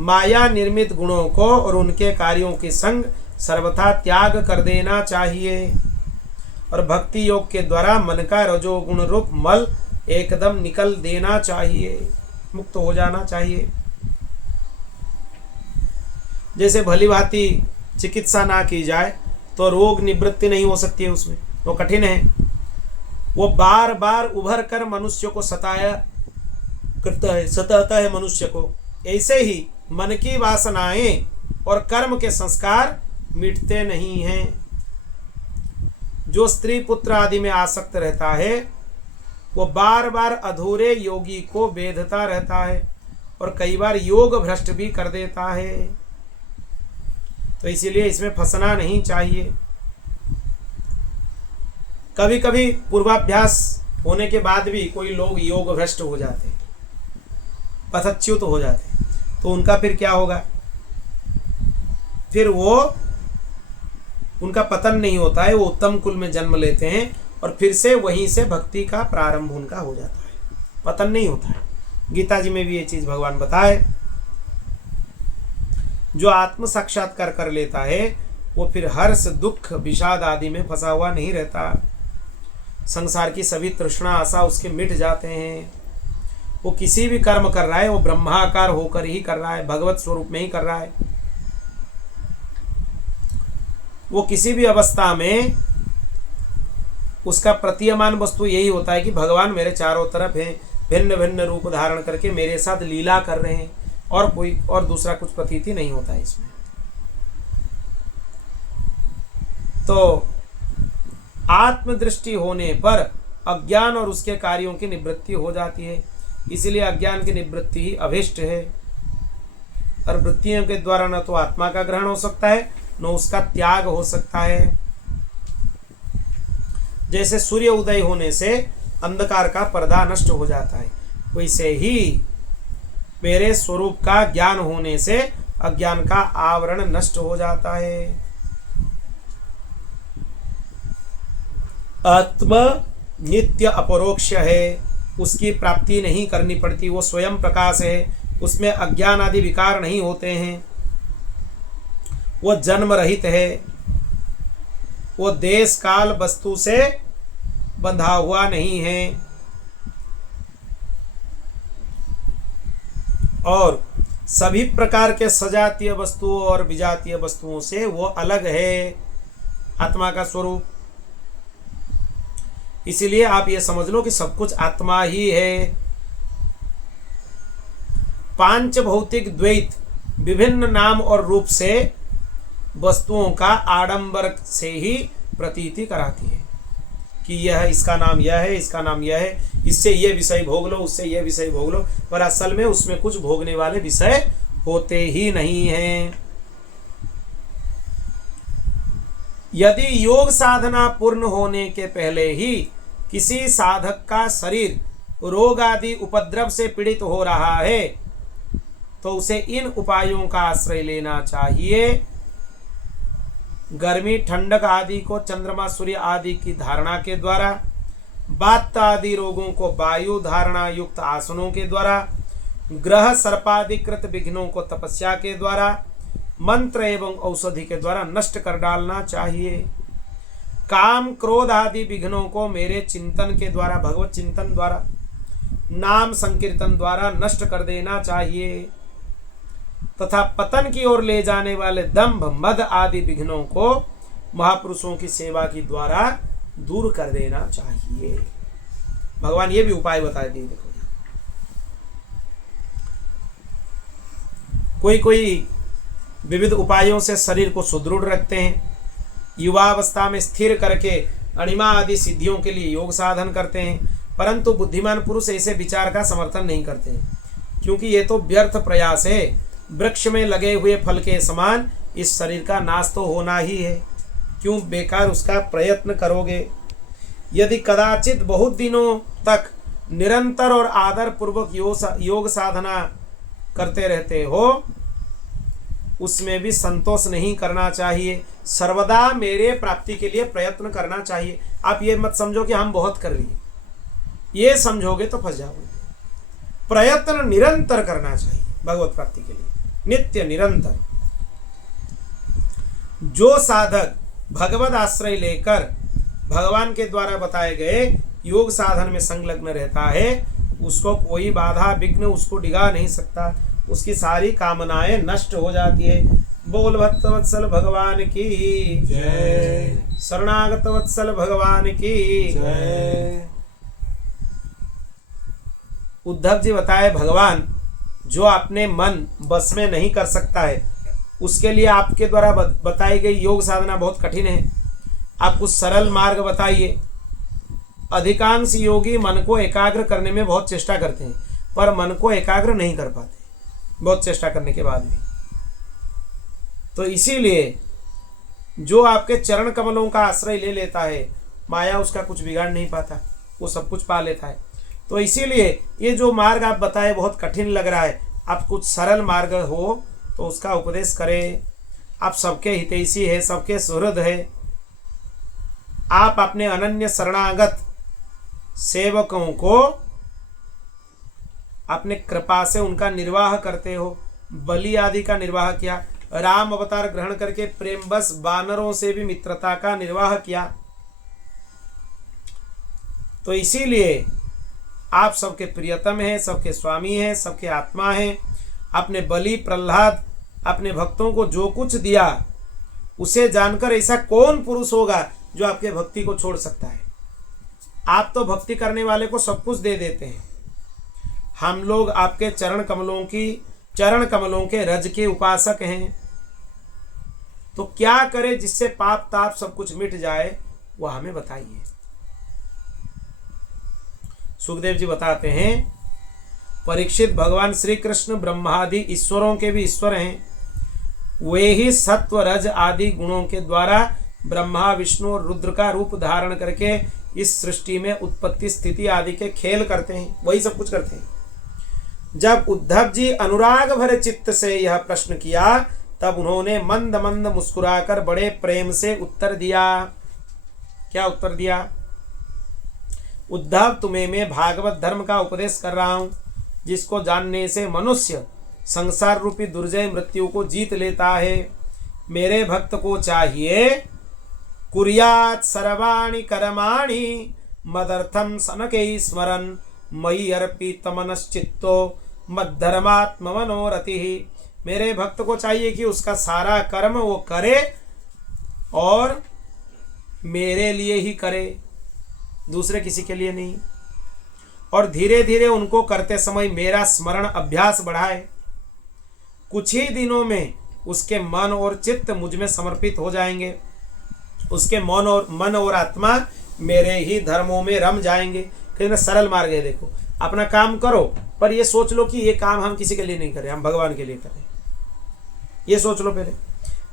माया निर्मित गुणों को और उनके कार्यों के संग सर्वथा त्याग कर देना चाहिए, और भक्ति योग के द्वारा मन का रजोगुण रूप मल एकदम निकल देना चाहिए, मुक्त हो जाना चाहिए। जैसे भली भांति चिकित्सा ना की जाए तो रोग निवृत्ति नहीं हो सकती है, उसमें वो कठिन है। वो बार बार उभर कर मनुष्य को सताता है मनुष्य को। ऐसे ही मन की वासनाएं और कर्म के संस्कार मिटते नहीं हैं। जो स्त्री पुत्र आदि में आसक्त रहता है वो बार बार अधूरे योगी को बेधता रहता है और कई बार योग भ्रष्ट भी कर देता है। तो इसीलिए इसमें फंसना नहीं चाहिए। कभी कभी पूर्वाभ्यास होने के बाद भी कोई लोग योग भ्रष्ट हो जाते, पथच्युत हो जाते, तो उनका फिर क्या होगा? फिर वो उनका पतन नहीं होता है, वो उत्तम कुल में जन्म लेते हैं और फिर से वहीं से भक्ति का प्रारंभ उनका हो जाता है, पतन नहीं होता है। गीता जी में भी ये चीज भगवान बताए। जो आत्म साक्षात्कार कर लेता है वो फिर हर्ष दुख विषाद आदि में फंसा हुआ नहीं रहता। संसार की सभी तृष्णा आशा उसके मिट जाते हैं। वो किसी भी कर्म कर रहा है वो ब्रह्माकार होकर ही कर रहा है, भगवत स्वरूप में ही कर रहा है। वो किसी भी अवस्था में उसका प्रतीयमान वस्तु यही होता है कि भगवान मेरे चारों तरफ हैं, भिन्न भिन्न रूप धारण करके मेरे साथ लीला कर रहे हैं, और कोई और दूसरा कुछ प्रतीति नहीं होता है इसमें। तो आत्मदृष्टि होने पर अज्ञान और उसके कार्यों की निवृत्ति हो जाती है। इसलिए अज्ञान की निवृत्ति ही अभिष्ट है, और वृत्तियों के द्वारा न तो आत्मा का ग्रहण हो सकता है न उसका त्याग हो सकता है। जैसे सूर्य उदय होने से अंधकार का पर्दा नष्ट हो जाता है, वैसे ही मेरे स्वरूप का ज्ञान होने से अज्ञान का आवरण नष्ट हो जाता है। आत्मा नित्य अपरोक्ष है, उसकी प्राप्ति नहीं करनी पड़ती, वो स्वयं प्रकाश है, उसमें अज्ञान आदि विकार नहीं होते हैं, वो जन्म रहित है, वो देश काल वस्तु से बंधा हुआ नहीं है, और सभी प्रकार के सजातीय वस्तुओं और विजातीय वस्तुओं से वो अलग है आत्मा का स्वरूप। इसीलिए आप ये समझ लो कि सब कुछ आत्मा ही है। पांच भौतिक द्वैत विभिन्न नाम और रूप से वस्तुओं का आडंबर से ही प्रतीति कराती है कि यह इसका नाम यह है, इसका नाम यह है, इससे ये विषय भोग लो, उससे ये विषय भोग लो, पर असल में उसमें कुछ भोगने वाले विषय होते ही नहीं हैं। यदि योग साधना पूर्ण होने के पहले ही किसी साधक का शरीर रोग आदि उपद्रव से पीड़ित हो रहा है तो उसे इन उपायों का आश्रय लेना चाहिए। गर्मी ठंडक आदि को चंद्रमा सूर्य आदि की धारणा के द्वारा, वात आदि रोगों को वायु धारणा युक्त आसनों के द्वारा, ग्रह सर्पाधिकृत विघ्नों को तपस्या के द्वारा, मंत्र एवं औषधि के द्वारा नष्ट कर डालना चाहिए। काम क्रोध आदि विघ्नों को मेरे चिंतन के द्वारा, भगवत चिंतन द्वारा, नाम संकीर्तन द्वारा नष्ट कर देना चाहिए, तथा पतन की ओर ले जाने वाले दंभ मद आदि विघ्नों को महापुरुषों की सेवा के द्वारा दूर कर देना चाहिए। भगवान ये भी उपाय बताए दिए। देखो कोई विविध उपायों से शरीर को सुदृढ़ रखते हैं, युवावस्था में स्थिर करके अणिमा आदि सिद्धियों के लिए योग साधन करते हैं, परंतु बुद्धिमान पुरुष ऐसे विचार का समर्थन नहीं करते हैं, क्योंकि ये तो व्यर्थ प्रयास है। वृक्ष में लगे हुए फल के समान इस शरीर का नाश तो होना ही है, क्यों बेकार उसका प्रयत्न करोगे। यदि कदाचित बहुत दिनों तक निरंतर और आदर पूर्वक योग साधना करते रहते हो, उसमें भी संतोष नहीं करना चाहिए, सर्वदा मेरे प्राप्ति के लिए प्रयत्न करना चाहिए। आप ये मत समझो कि हम बहुत कर लिए, ये समझोगे तो फंस जाओगे। प्रयत्न निरंतर करना चाहिए भगवत प्राप्ति के लिए, नित्य निरंतर। जो साधक भगवत आश्रय लेकर भगवान के द्वारा बताए गए योग साधन में संलग्न रहता है, उसको कोई बाधा विघ्न उसको डिगा नहीं सकता, उसकी सारी कामनाएं नष्ट हो जाती है। बोल भक्तवत्सल भगवान की जय, शरणागत वत्सल भगवान की जय। उद्धव जी बताए, भगवान जो अपने मन बस में नहीं कर सकता है, उसके लिए आपके द्वारा बताई गई योग साधना बहुत कठिन है। आप कुछ सरल मार्ग बताइए। अधिकांश योगी मन को एकाग्र करने में बहुत चेष्टा करते हैं, पर मन को एकाग्र नहीं कर पाते बहुत चेष्टा करने के बाद भी। तो इसीलिए जो आपके चरण कमलों का आश्रय ले लेता है, माया उसका कुछ बिगाड़ नहीं पाता, वो सब कुछ पा लेता है। तो इसीलिए ये जो मार्ग आप बताए बहुत कठिन लग रहा है, आप कुछ सरल मार्ग हो तो उसका उपदेश करें। आप सबके हितैषी है, सबके सुहृद है। आप अपने अनन्य शरणागत सेवकों को अपने कृपा से उनका निर्वाह करते हो। बलि आदि का निर्वाह किया, राम अवतार ग्रहण करके प्रेम बस वानरों से भी मित्रता का निर्वाह किया। तो इसीलिए आप सबके प्रियतम हैं, सबके स्वामी हैं, सबके आत्मा हैं। अपने बलि प्रहलाद अपने भक्तों को जो कुछ दिया, उसे जानकर ऐसा कौन पुरुष होगा जो आपके भक्ति को छोड़ सकता है। आप तो भक्ति करने वाले को सब कुछ दे देते हैं। हम लोग आपके चरण कमलों के रज के उपासक हैं। तो क्या करें जिससे पाप ताप सब कुछ मिट जाए, वह हमें बताइए। सुखदेव जी बताते हैं, परीक्षित, भगवान श्री कृष्ण ब्रह्मादि ईश्वरों के भी ईश्वर हैं। वे ही सत्व रज आदि गुणों के द्वारा ब्रह्मा विष्णु और रुद्र का रूप धारण करके इस सृष्टि में उत्पत्ति स्थिति आदि के खेल करते हैं, वही सब कुछ करते हैं। जब उद्धव जी अनुराग भरे चित्त से यह प्रश्न किया, तब उन्होंने मंद मंद मुस्कुराकर बड़े प्रेम से उत्तर दिया। क्या उत्तर दिया? उद्धव, तुम्हें मैं भागवत धर्म का उपदेश कर रहा हूं, जिसको जानने से मनुष्य संसार रूपी दुर्जय मृत्यु को जीत लेता है। मेरे भक्त को चाहिए, कुर्यात् सर्वाणि कर्माणि मदर्थम सनकै स्मरन् मयि अर्पित मनश्चित्तो मद्धर्मात्म मनोरतिः। मेरे भक्त को चाहिए कि उसका सारा कर्म वो करे और मेरे लिए ही करे, दूसरे किसी के लिए नहीं। और धीरे धीरे उनको करते समय मेरा स्मरण अभ्यास बढ़ाए। कुछ ही दिनों में उसके मन और चित्त मुझ में समर्पित हो जाएंगे। उसके मन और आत्मा मेरे ही धर्मों में रम जाएंगे। कितना सरल मार्ग है। देखो, अपना काम करो, पर ये सोच लो कि ये काम हम किसी के लिए नहीं करें, हम भगवान के लिए करें। ये सोच लो पहले,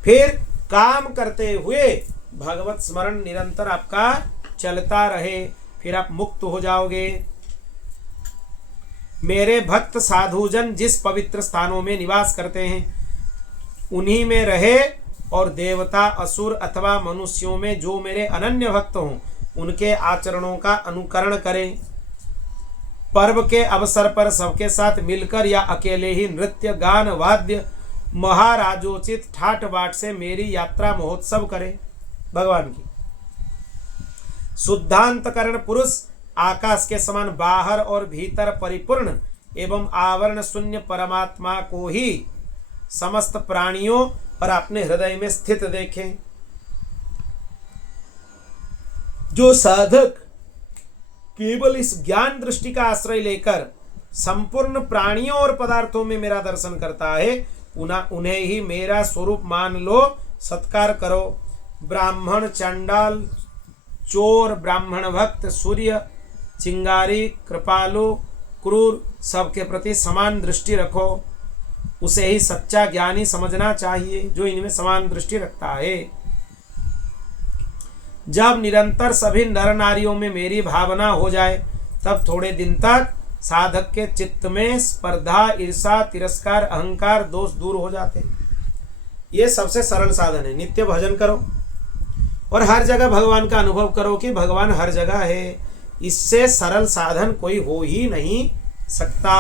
फिर काम करते हुए भगवत स्मरण निरंतर आपका चलता रहे, फिर आप मुक्त हो जाओगे। मेरे भक्त साधुजन जिस पवित्र स्थानों में निवास करते हैं, उन्हीं में रहे, और देवता असुर अथवा मनुष्यों में जो मेरे अनन्य भक्त हों, उनके आचरणों का अनुकरण करें। पर्व के अवसर पर सबके साथ मिलकर या अकेले ही नृत्य गान वाद्य महाराजोचित ठाट बाट से मेरी यात्रा महोत्सव करें। भगवान की शुद्धांतकरण पुरुष आकाश के समान बाहर और भीतर परिपूर्ण एवं आवरण शून्य परमात्मा को ही समस्त प्राणियों और अपने हृदय में स्थित देखें। जो साधक केवल इस ज्ञान दृष्टि का आश्रय लेकर संपूर्ण प्राणियों और पदार्थों में मेरा दर्शन करता है, उन्हें ही मेरा स्वरूप मान लो, सत्कार करो। ब्राह्मण, चंडाल, चोर, ब्राह्मण भक्त, सूर्य, चिंगारी, कृपालु, क्रूर सबके प्रति समान दृष्टि रखो। उसे ही सच्चा ज्ञानी समझना चाहिए जो इनमें समान दृष्टि रखता है। जब निरंतर सभी नर नारियों में मेरी भावना हो जाए तब थोड़े दिन तक साधक के चित्त में स्पर्धा, ईर्षा, तिरस्कार, अहंकार, दोष दूर हो जाते। ये सबसे सरल साधन है। नित्य भजन करो और हर जगह भगवान का अनुभव करो कि भगवान हर जगह है। इससे सरल साधन कोई हो ही नहीं सकता।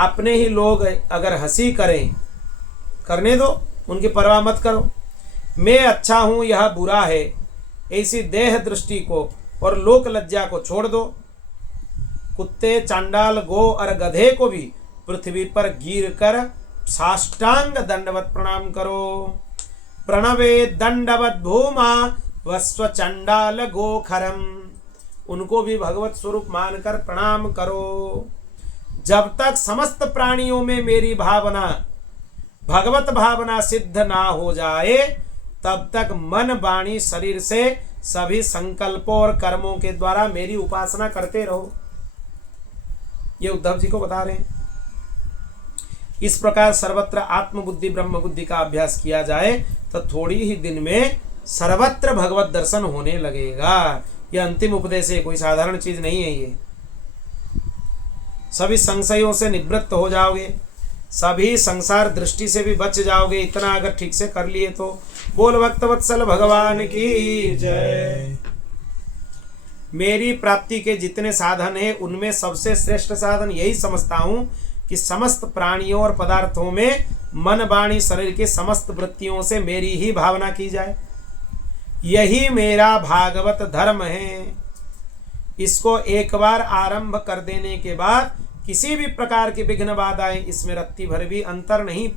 अपने ही लोग अगर हंसी करें, करने दो, उनकी परवाह मत करो। मैं अच्छा हूं यह बुरा है, ऐसी देह दृष्टि को और लोक लज्जा को छोड़ दो। कुत्ते, चांडाल, गो और गधे को भी पृथ्वी पर गिर कर साष्टांग दंडवत प्रणाम करो। प्रणवे दंडवत भूमा वस्व चंडाल गोखरम। उनको भी भगवत स्वरूप मानकर प्रणाम करो। जब तक समस्त प्राणियों में मेरी भावना, भगवत भावना सिद्ध ना हो जाए तब तक मन, वाणी, शरीर से सभी संकल्पों और कर्मों के द्वारा मेरी उपासना करते रहो। ये उद्धव जी को बता रहे हैं। इस प्रकार सर्वत्र आत्मबुद्धि ब्रह्म बुद्धि का अभ्यास किया जाए तो थोड़ी ही दिन में सर्वत्र भगवत दर्शन होने लगेगा। यह अंतिम उपदेश है, कोई साधारण चीज नहीं है। ये सभी संशयों से निवृत्त हो जाओगे, सभी संसार दृष्टि से भी बच जाओगे। इतना अगर ठीक से कर लिए तो। बोल भक्तवत्सल भगवान की जय। मेरी प्राप्ति के जितने साधन हैं उनमें सबसे श्रेष्ठ साधन यही समझता हूं कि समस्त प्राणियों और पदार्थों में मन, वाणी, शरीर के समस्त वृत्तियों से मेरी ही भावना की जाए। यही मेरा भागवत धर्म है। इसको एक बार आरंभ कर देने के बाद किसी भी प्रकार की विघ्न बाधाएं इसमें रत्ती भर भी अंतर नहीं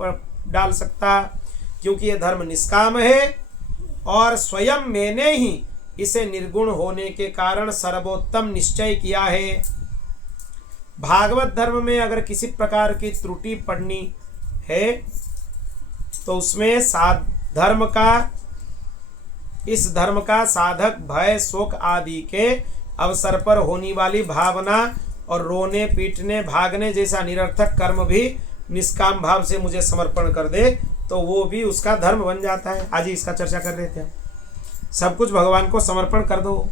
डाल सकता, क्योंकि यह धर्म निष्काम है और स्वयं मैंने ही इसे निर्गुण होने के कारण सर्वोत्तम निश्चय किया है। भागवत धर्म में अगर किसी प्रकार की त्रुटि पड़नी है तो उसमें इस धर्म का साधक भय, शोक आदि के अवसर पर होने वाली भावना और रोने, पीटने, भागने जैसा निरर्थक कर्म भी निष्काम भाव से मुझे समर्पण कर दे तो वो भी उसका धर्म बन जाता है। आज ही इसका चर्चा कर रहे थे। सब कुछ भगवान को समर्पण कर दो।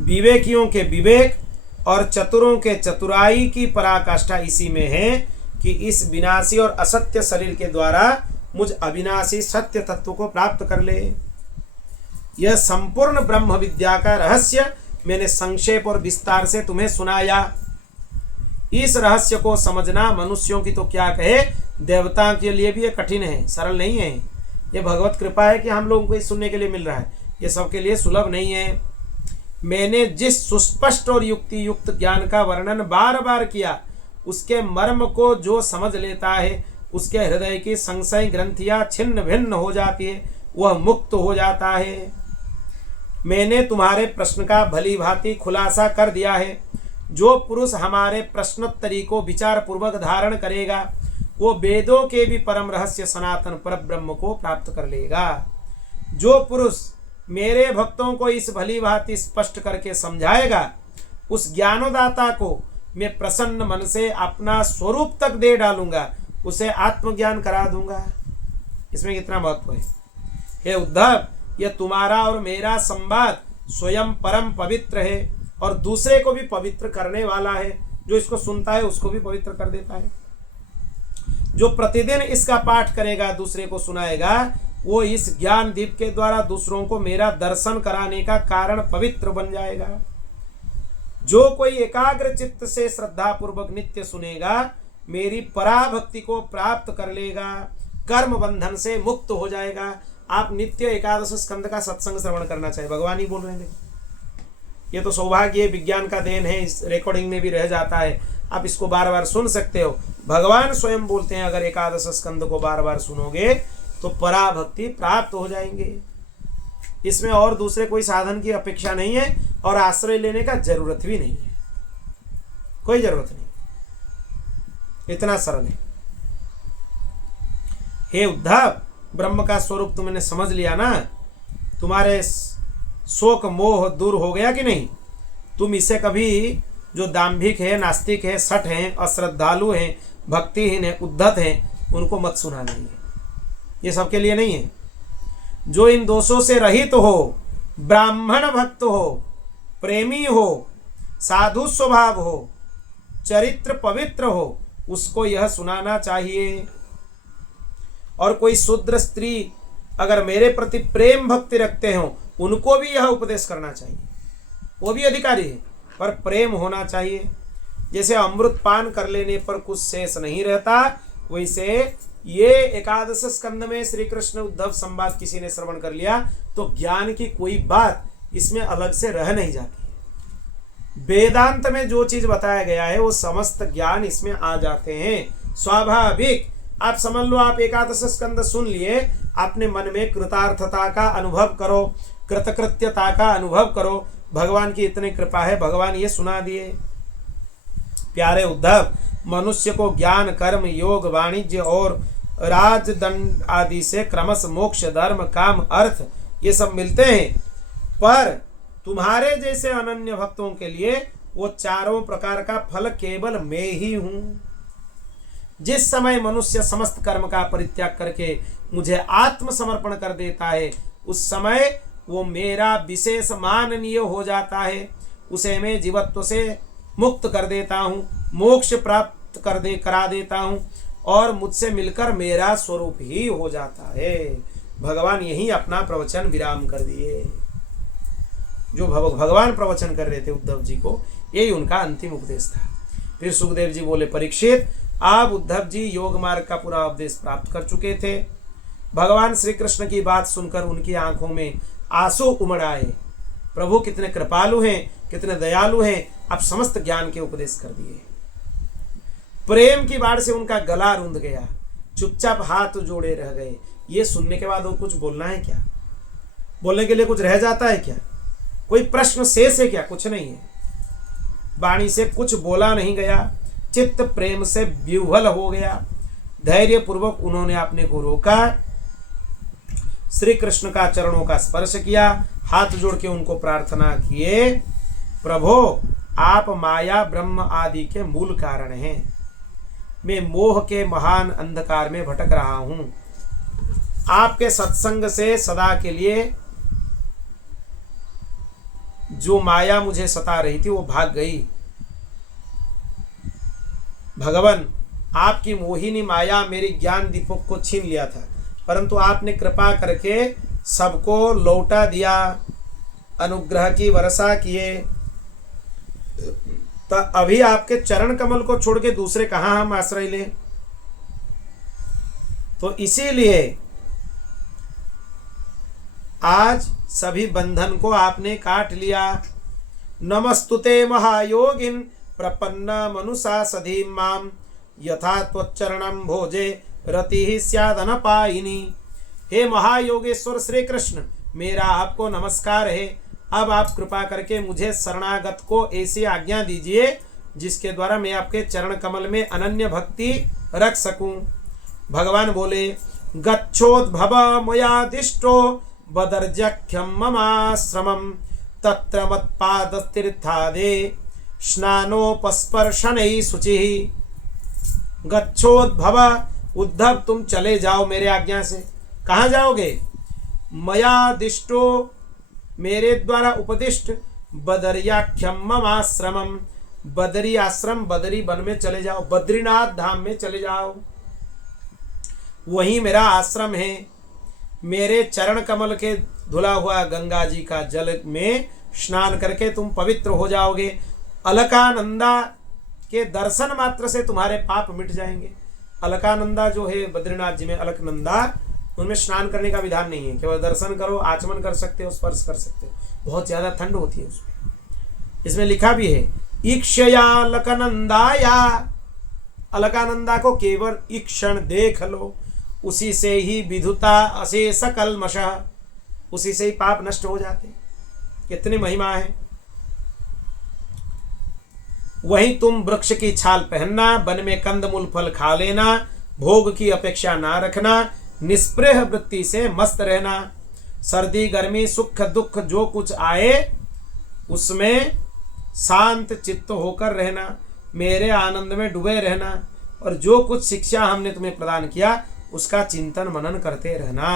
विवेकियों के विवेक और चतुरों के चतुराई की पराकाष्ठा इसी में है कि इस विनाशी और असत्य शरीर के द्वारा मुझ अविनाशी सत्य तत्व को प्राप्त कर ले। यह संपूर्ण ब्रह्म विद्या का रहस्य मैंने संक्षेप और विस्तार से तुम्हें सुनाया। इस रहस्य को समझना मनुष्यों की तो क्या कहे, देवता के लिए भी ये कठिन है, सरल नहीं है। ये भगवत कृपा है कि हम लोगों को इस सुनने के लिए मिल रहा है। ये सबके लिए सुलभ नहीं है। मैंने जिस सुस्पष्ट और युक्ति युक्त ज्ञान का वर्णन बार बार किया, उसके मर्म को जो समझ लेता है उसके हृदय की संशय ग्रंथियां छिन्न भिन्न हो जाती है, वह मुक्त हो जाता है। मैंने तुम्हारे प्रश्न का भली भांति खुलासा कर दिया है। जो पुरुष हमारे प्रश्नोत्तरी को विचार पूर्वक धारण करेगा वो वेदों के भी परम रहस्य सनातन परब्रह्म को प्राप्त कर लेगा। जो पुरुष मेरे भक्तों को इस भली भांति स्पष्ट करके समझाएगा उस ज्ञानोदाता को मैं प्रसन्न मन से अपना स्वरूप तक दे डालूंगा, उसे आत्मज्ञान करा दूंगा। इसमें कितना महत्व है। हे उद्धव, यह तुम्हारा और मेरा संवाद स्वयं परम पवित्र है और दूसरे को भी पवित्र करने वाला है। जो इसको सुनता है उसको भी पवित्र कर देता है। जो प्रतिदिन इसका पाठ करेगा, दूसरे को सुनाएगा, वो इस ज्ञान दीप के द्वारा दूसरों को मेरा दर्शन कराने का कारण पवित्र बन जाएगा। जो कोई एकाग्र चित्त से श्रद्धा पूर्वक नित्य सुनेगा मेरी पराभक्ति को प्राप्त कर लेगा, कर्म बंधन से मुक्त हो जाएगा। आप नित्य एकादश स्कंद का सत्संग श्रवण करना चाहिए। भगवान ही बोल रहे हैं। ये तो सौभाग्य विज्ञान का देन है, इस रिकॉर्डिंग में भी रह जाता है। आप इसको बार बार सुन सकते हो। भगवान स्वयं बोलते हैं अगर एकादश स्कंद को बार बार सुनोगे तो पराभक्ति प्राप्त हो जाएंगे। इसमें और दूसरे कोई साधन की अपेक्षा नहीं है और आश्रय लेने का जरूरत भी नहीं है, कोई जरूरत नहीं, इतना सरल है। हे उद्धव, ब्रह्म का स्वरूप तुमने समझ लिया ना, तुम्हारे शोक मोह दूर हो गया कि नहीं? तुम इसे कभी जो दाम्भिक है, नास्तिक है, सठ हैं, अश्रद्धालु हैं, भक्तिहीन है, उद्धत हैं, उनको मत सुनाना। ये सबके लिए नहीं है। जो इन दोषों से रहित हो, ब्राह्मण भक्त हो, प्रेमी हो, साधु स्वभाव हो, चरित्र पवित्र हो, उसको यह सुनाना चाहिए। और कोई शूद्र स्त्री अगर मेरे प्रति प्रेम भक्ति रखते हो, उनको भी यह उपदेश करना चाहिए। वो भी अधिकारी है, पर प्रेम होना चाहिए। जैसे अमृत पान कर लेने पर कुछ शेष नहीं रहता, वैसे ये एकादश स्कंद में श्री कृष्ण उद्धव संवाद किसी ने श्रवण कर लिया तो ज्ञान की कोई बात इसमें अलग से रह नहीं जाती है। वेदांत में जो चीज बताया गया है वो समस्त ज्ञान इसमें आ जाते हैं, स्वाभाविक। आप समझ लो, आप एकादश स्कंद सुन लिए, आपने मन में कृतार्थता का अनुभव करो, कृतकृत्यता का अनुभव करो, भगवान की इतनी कृपा है, भगवान ये सुना दिए। प्यारे उद्धव, मनुष्य को ज्ञान, कर्म, योग, वाणिज्य और राजदंड आदि से क्रमश मोक्ष, धर्म, काम, अर्थ ये सब मिलते हैं, पर तुम्हारे जैसे अनन्य भक्तों के लिए वो चारों प्रकार का फल केवल मैं ही हूं। जिस समय मनुष्य समस्त कर्म का परित्याग करके मुझे आत्मसमर्पण कर देता है, उस समय वो मेरा विशेष माननीय हो जाता है। उसे मैं जीवत्व से मुक्त कर देता हूँ, मोक्ष प्राप्त करा देता हूँ और मुझसे मिलकर मेरा स्वरूप ही हो जाता है। भगवान यही अपना प्रवचन विराम कर दिए। जो भगवान प्रवचन कर रहे थे उद्धव जी को, यही उनका अंतिम उपदेश था। फिर सुखदेव जी बोले, परीक्षित, आप उद्धव जी योग मार्ग का पूरा उपदेश प्राप्त कर चुके थे। भगवान श्री कृष्ण की बात सुनकर उनकी आंखों में आंसू उमड़ आए। प्रभु कितने कृपालु हैं, कितने दयालु हैं, आप समस्त ज्ञान के उपदेश कर दिए। प्रेम की बाढ़ से उनका गला रुंध गया, चुपचाप हाथ जोड़े रह गए। ये सुनने के बाद और कुछ बोलना है क्या? बोलने के लिए कुछ रह जाता है क्या? कोई प्रश्न शेष है क्या? कुछ नहीं है। वाणी से कुछ बोला नहीं गया, चित्त प्रेम से विह्वल हो गया। धैर्य पूर्वक उन्होंने अपने को रोका, श्री कृष्ण का चरणों का स्पर्श किया, हाथ जोड़ के उनको प्रार्थना किए, प्रभो आप माया ब्रह्म आदि के मूल कारण हैं। मैं मोह के महान अंधकार में भटक रहा हूं। आपके सत्संग से सदा के लिए जो माया मुझे सता रही थी वो भाग गई। भगवान, आपकी मोहिनी माया मेरी ज्ञान दीपक को छीन लिया था, परंतु आपने कृपा करके सबको लौटा दिया, अनुग्रह की वर्षा किए। तो अभी आपके चरण कमल को छोड़ के दूसरे कहाँ हम आश्रय लें? तो इसीलिए आज सभी बंधन को आपने काट लिया। नमस्तुते महायोगिन प्रपन्ना मनुषा सधीम माम यथा त्वच्चरणम भोजे रति ही स्यादन पाइनी। हे महायोगेश्वर श्री कृष्ण, मेरा आपको नमस्कार है। अब आप कृपा करके मुझे शरणागत को ऐसी आज्ञा दीजिए जिसके द्वारा मैं आपके चरण कमल में अनन्य भक्ति रख सकूं। भगवान बोले, गच्छोद्भव मयादिष्टो बदर्जख्यम ममाश्रमम तत्र मत्पादतीर्थादे स्नानोपस्पर्शनै शुचिः। गच्छोद्भव, उद्धव तुम चले जाओ मेरे आज्ञा से। कहाँ जाओगे? मयादिष्टो, मेरे द्वारा उपदिष्ट, बदरियाख्यम ममाश्रमम, बदरी आश्रम, बदरी वन में चले जाओ, बद्रीनाथ धाम में चले जाओ, वही मेरा आश्रम है। मेरे चरण कमल के धुला हुआ गंगा जी का जल में स्नान करके तुम पवित्र हो जाओगे। अलकानंदा के दर्शन मात्र से तुम्हारे पाप मिट जाएंगे। अलकानंदा जो है बद्रीनाथ जी में अलकनंदा, उनमें स्नान करने का विधान नहीं है, केवल दर्शन करो, आचमन कर सकते हो, स्पर्श कर सकते हो, बहुत ज्यादा ठंड होती है उसमें। इसमें लिखा भी है, ईक्षया अलकनंदाया, अलकानंदा को केवल ईक्षण देख लो, उसी से ही विधुता अशेष कल्मषः, उसी से ही पाप नष्ट हो जाते। कितनी महिमा है। वहीं तुम वृक्ष की छाल पहनना, वन में कंदमूल फल खा लेना, भोग की अपेक्षा ना रखना, निस्पृह वृत्ति से मस्त रहना, सर्दी गर्मी सुख दुख जो कुछ आए उसमें शांत चित्त होकर रहना, मेरे आनंद में डूबे रहना, और जो कुछ शिक्षा हमने तुम्हें प्रदान किया उसका चिंतन मनन करते रहना।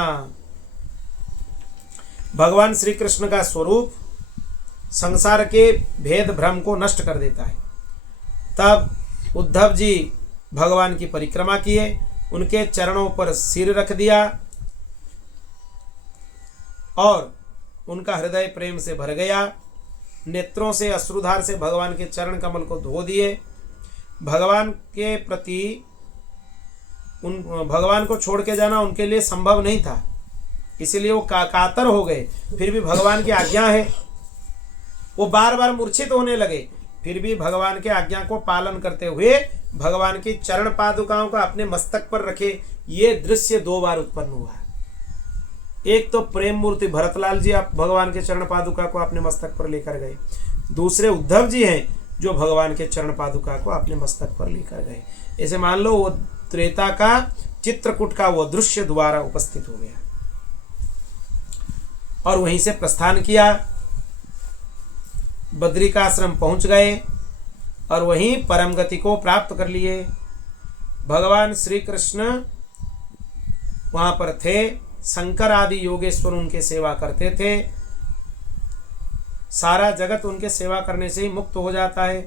भगवान श्री कृष्ण का स्वरूप संसार के भेद भ्रम को नष्ट कर देता है। तब उद्धव जी भगवान की परिक्रमा किए, उनके चरणों पर सिर रख दिया और उनका हृदय प्रेम से भर गया। नेत्रों से अश्रुधार से भगवान के चरण कमल को धो दिए। भगवान के प्रति भगवान को छोड़ के जाना उनके लिए संभव नहीं था, इसीलिए वो कातर हो गए। फिर भी भगवान की आज्ञा है, वो बार बार मूर्छित होने लगे, फिर भी भगवान के आज्ञा को पालन करते हुए भगवान की चरण पादुकाओं को अपने मस्तक पर रखे। ये दृश्य दो बार उत्पन्न हुआ। एक तो प्रेम मूर्ति भरतलाल जी आप भगवान के चरण पादुका को अपने मस्तक पर लेकर गए, दूसरे उद्धव जी हैं जो भगवान के चरण पादुका को अपने मस्तक पर लेकर गए। ऐसे मान लो वो त्रेता का चित्रकूट का वो दृश्य दोबारा उपस्थित हो गया और वहीं से प्रस्थान किया, बद्रिकाश्रम पहुंच गए और वहीं परम गति को प्राप्त कर लिए। भगवान श्री कृष्ण वहां पर थे, शंकर आदि योगेश्वर उनके सेवा करते थे। सारा जगत उनके सेवा करने से ही मुक्त हो जाता है।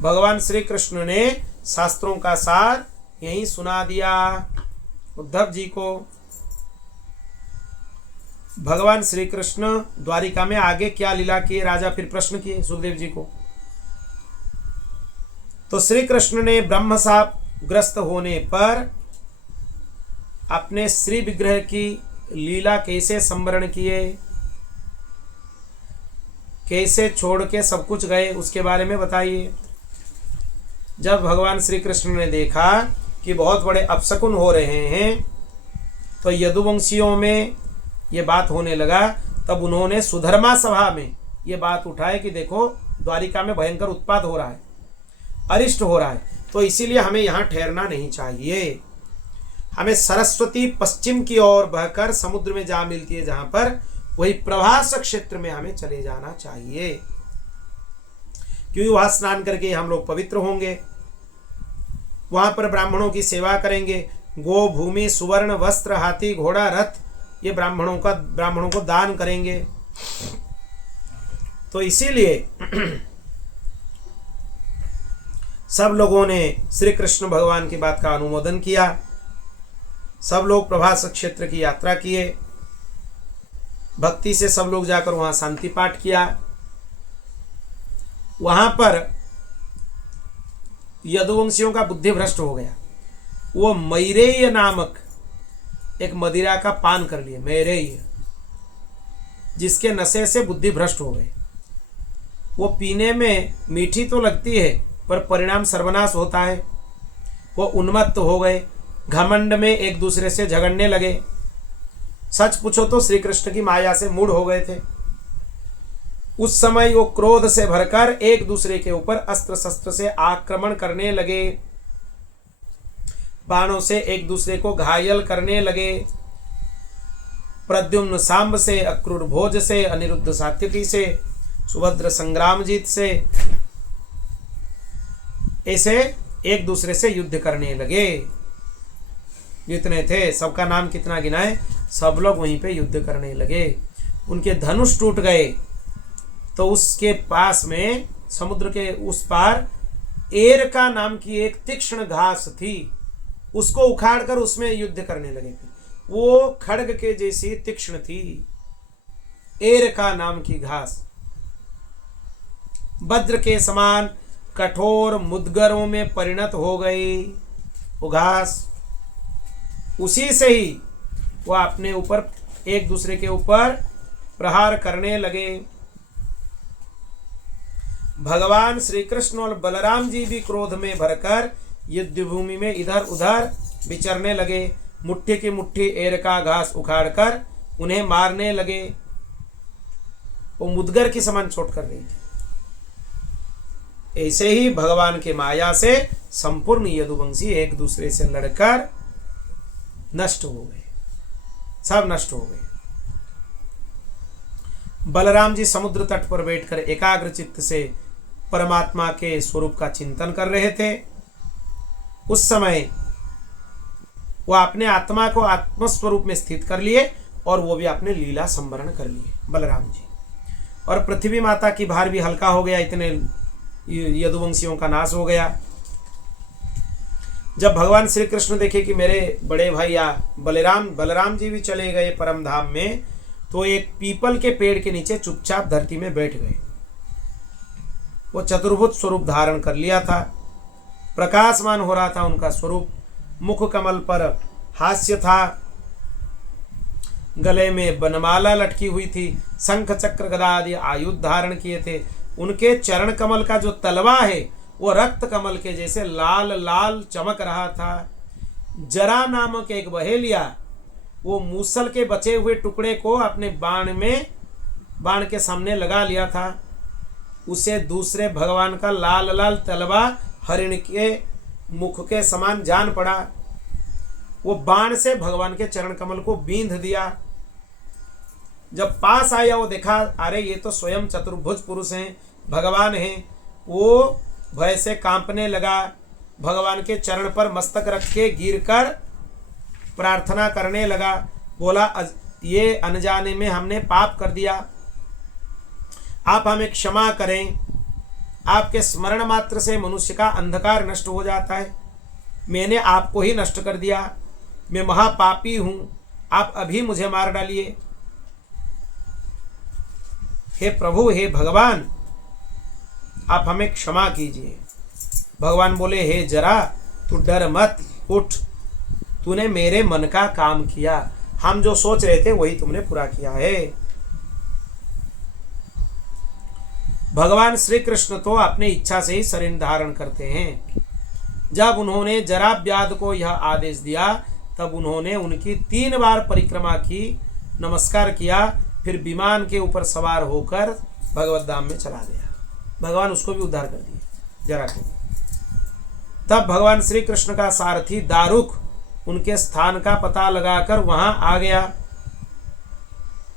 भगवान श्री कृष्ण ने शास्त्रों का सार यही सुना दिया उद्धव जी को। भगवान श्री कृष्ण द्वारिका में आगे क्या लीला किए, राजा फिर प्रश्न किए सुखदेव जी को। तो श्री कृष्ण ने ब्रह्म शाप ग्रस्त होने पर अपने श्री विग्रह की लीला कैसे संवरण किए, कैसे छोड़ के सब कुछ गए, उसके बारे में बताइए। जब भगवान श्री कृष्ण ने देखा कि बहुत बड़े अपशकुन हो रहे हैं, तो यदुवंशियों में ये बात होने लगा। तब उन्होंने सुधर्मा सभा में ये बात उठाई कि देखो द्वारिका में भयंकर उत्पात हो रहा है, अरिष्ट हो रहा है, तो इसीलिए हमें यहाँ ठहरना नहीं चाहिए। हमें सरस्वती पश्चिम की ओर बहकर समुद्र में जा मिलती है, जहां पर वही प्रभास क्षेत्र में हमें चले जाना चाहिए, क्योंकि वहां स्नान करके हम लोग पवित्र होंगे। वहां पर ब्राह्मणों की सेवा करेंगे। गो भूमि सुवर्ण वस्त्र हाथी घोड़ा रथ ये ब्राह्मणों को दान करेंगे। तो इसीलिए सब लोगों ने श्री कृष्ण भगवान की बात का अनुमोदन किया। सब लोग प्रभास क्षेत्र की यात्रा किए, भक्ति से सब लोग जाकर वहां शांति पाठ किया। वहां पर यदुवंशियों का बुद्धि भ्रष्ट हो गया। वो मैरेय नामक एक मदिरा का पान कर लिए, मैरेय, जिसके नशे से बुद्धि भ्रष्ट हो गई। वो पीने में मीठी तो लगती है पर परिणाम सर्वनाश होता है। वो उन्मत्त हो गए, घमंड में एक दूसरे से झगड़ने लगे। सच पूछो तो श्री कृष्ण की माया से मूढ़ हो गए थे। उस समय वो क्रोध से भरकर एक दूसरे के ऊपर अस्त्र शस्त्र से आक्रमण करने लगे, बाणों से एक दूसरे को घायल करने लगे। प्रद्युम्न सांब से, अक्रूर भोज से, अनिरुद्ध सात्यकी से, सुभद्र संग्रामजीत से, ऐसे एक दूसरे से युद्ध करने लगे। जितने थे सबका नाम कितना गिनाए, सब लोग वहीं पे युद्ध करने लगे। उनके धनुष टूट गए। तो उसके पास में समुद्र के उस पार एरका नाम की एक तीक्ष्ण घास थी, उसको उखाड़कर उसमें युद्ध करने लगे थे। वो खड्ग के जैसी तीक्ष्ण थी, एरका नाम की घास। वज्र के समान कठोर मुद्गरों में परिणत हो गई वो घास। उसी से ही वो अपने ऊपर एक दूसरे के ऊपर प्रहार करने लगे। भगवान श्री कृष्ण और बलराम जी भी क्रोध में भरकर युद्ध भूमि में इधर उधर विचरने लगे। मुट्ठी की मुट्ठी एरका घास उखाड़कर उन्हें मारने लगे। वो मुदगर की समान चोट कर रही थी। ऐसे ही भगवान के माया से संपूर्ण यदुवंशी एक दूसरे से लड़कर नष्ट हो गए, सब नष्ट हो गए। बलराम जी समुद्र तट पर बैठकर एकाग्र चित्त से परमात्मा के स्वरूप का चिंतन कर रहे थे। उस समय वह अपने आत्मा को आत्मस्वरूप में स्थित कर लिए और वो भी अपने लीला संवरण कर लिए बलराम जी। और पृथ्वी माता की भार भी हल्का हो गया, इतने यदुवंशियों का नाश हो गया। जब भगवान श्री कृष्ण देखे कि मेरे बड़े भैया बलराम जी भी चले गए परम धाम में, तो एक पीपल के पेड़ के नीचे चुपचाप धरती में बैठ गए। वो चतुर्भुज स्वरूप धारण कर लिया था, प्रकाशमान हो रहा था उनका स्वरूप। मुख कमल पर हास्य था, गले में बनमाला लटकी हुई थी, शंख चक्र गदा आदि आयुध धारण किए थे। उनके चरण कमल का जो तलवा है वो रक्त कमल के जैसे लाल लाल चमक रहा था। जरा नामक एक बहेलिया वो मूसल के बचे हुए टुकड़े को अपने बाण के सामने लगा लिया था। उसे दूसरे भगवान का लाल लाल तलवा हरिण के मुख के समान जान पड़ा। वो बाण से भगवान के चरण कमल को बींध दिया। जब पास आया वो देखा, अरे ये तो स्वयं चतुर्भुज पुरुष हैं, भगवान हैं। वो भय से कांपने लगा, भगवान के चरण पर मस्तक रख के गिरकर प्रार्थना करने लगा। बोला, ये अनजाने में हमने पाप कर दिया, आप हमें क्षमा करें। आपके स्मरण मात्र से मनुष्य का अंधकार नष्ट हो जाता है, मैंने आपको ही नष्ट कर दिया, मैं महापापी हूँ, आप अभी मुझे मार डालिए। हे प्रभु, हे भगवान, आप हमें क्षमा कीजिए। भगवान बोले, हे जरा तू डर मत, उठ, तूने मेरे मन का काम किया, हम जो सोच रहे थे वही तुमने पूरा किया है। भगवान श्री कृष्ण तो अपनी इच्छा से ही शरीर धारण करते हैं। जब उन्होंने जराव्याध को यह आदेश दिया तब उन्होंने उनकी 3 बार परिक्रमा की, नमस्कार किया, फिर विमान के ऊपर सवार होकर भगवत धाम में चला गया। भगवान उसको भी उद्धार कर दिए, जरा को। तब भगवान श्री कृष्ण का सारथी दारुक उनके स्थान का पता लगाकर वहां आ गया।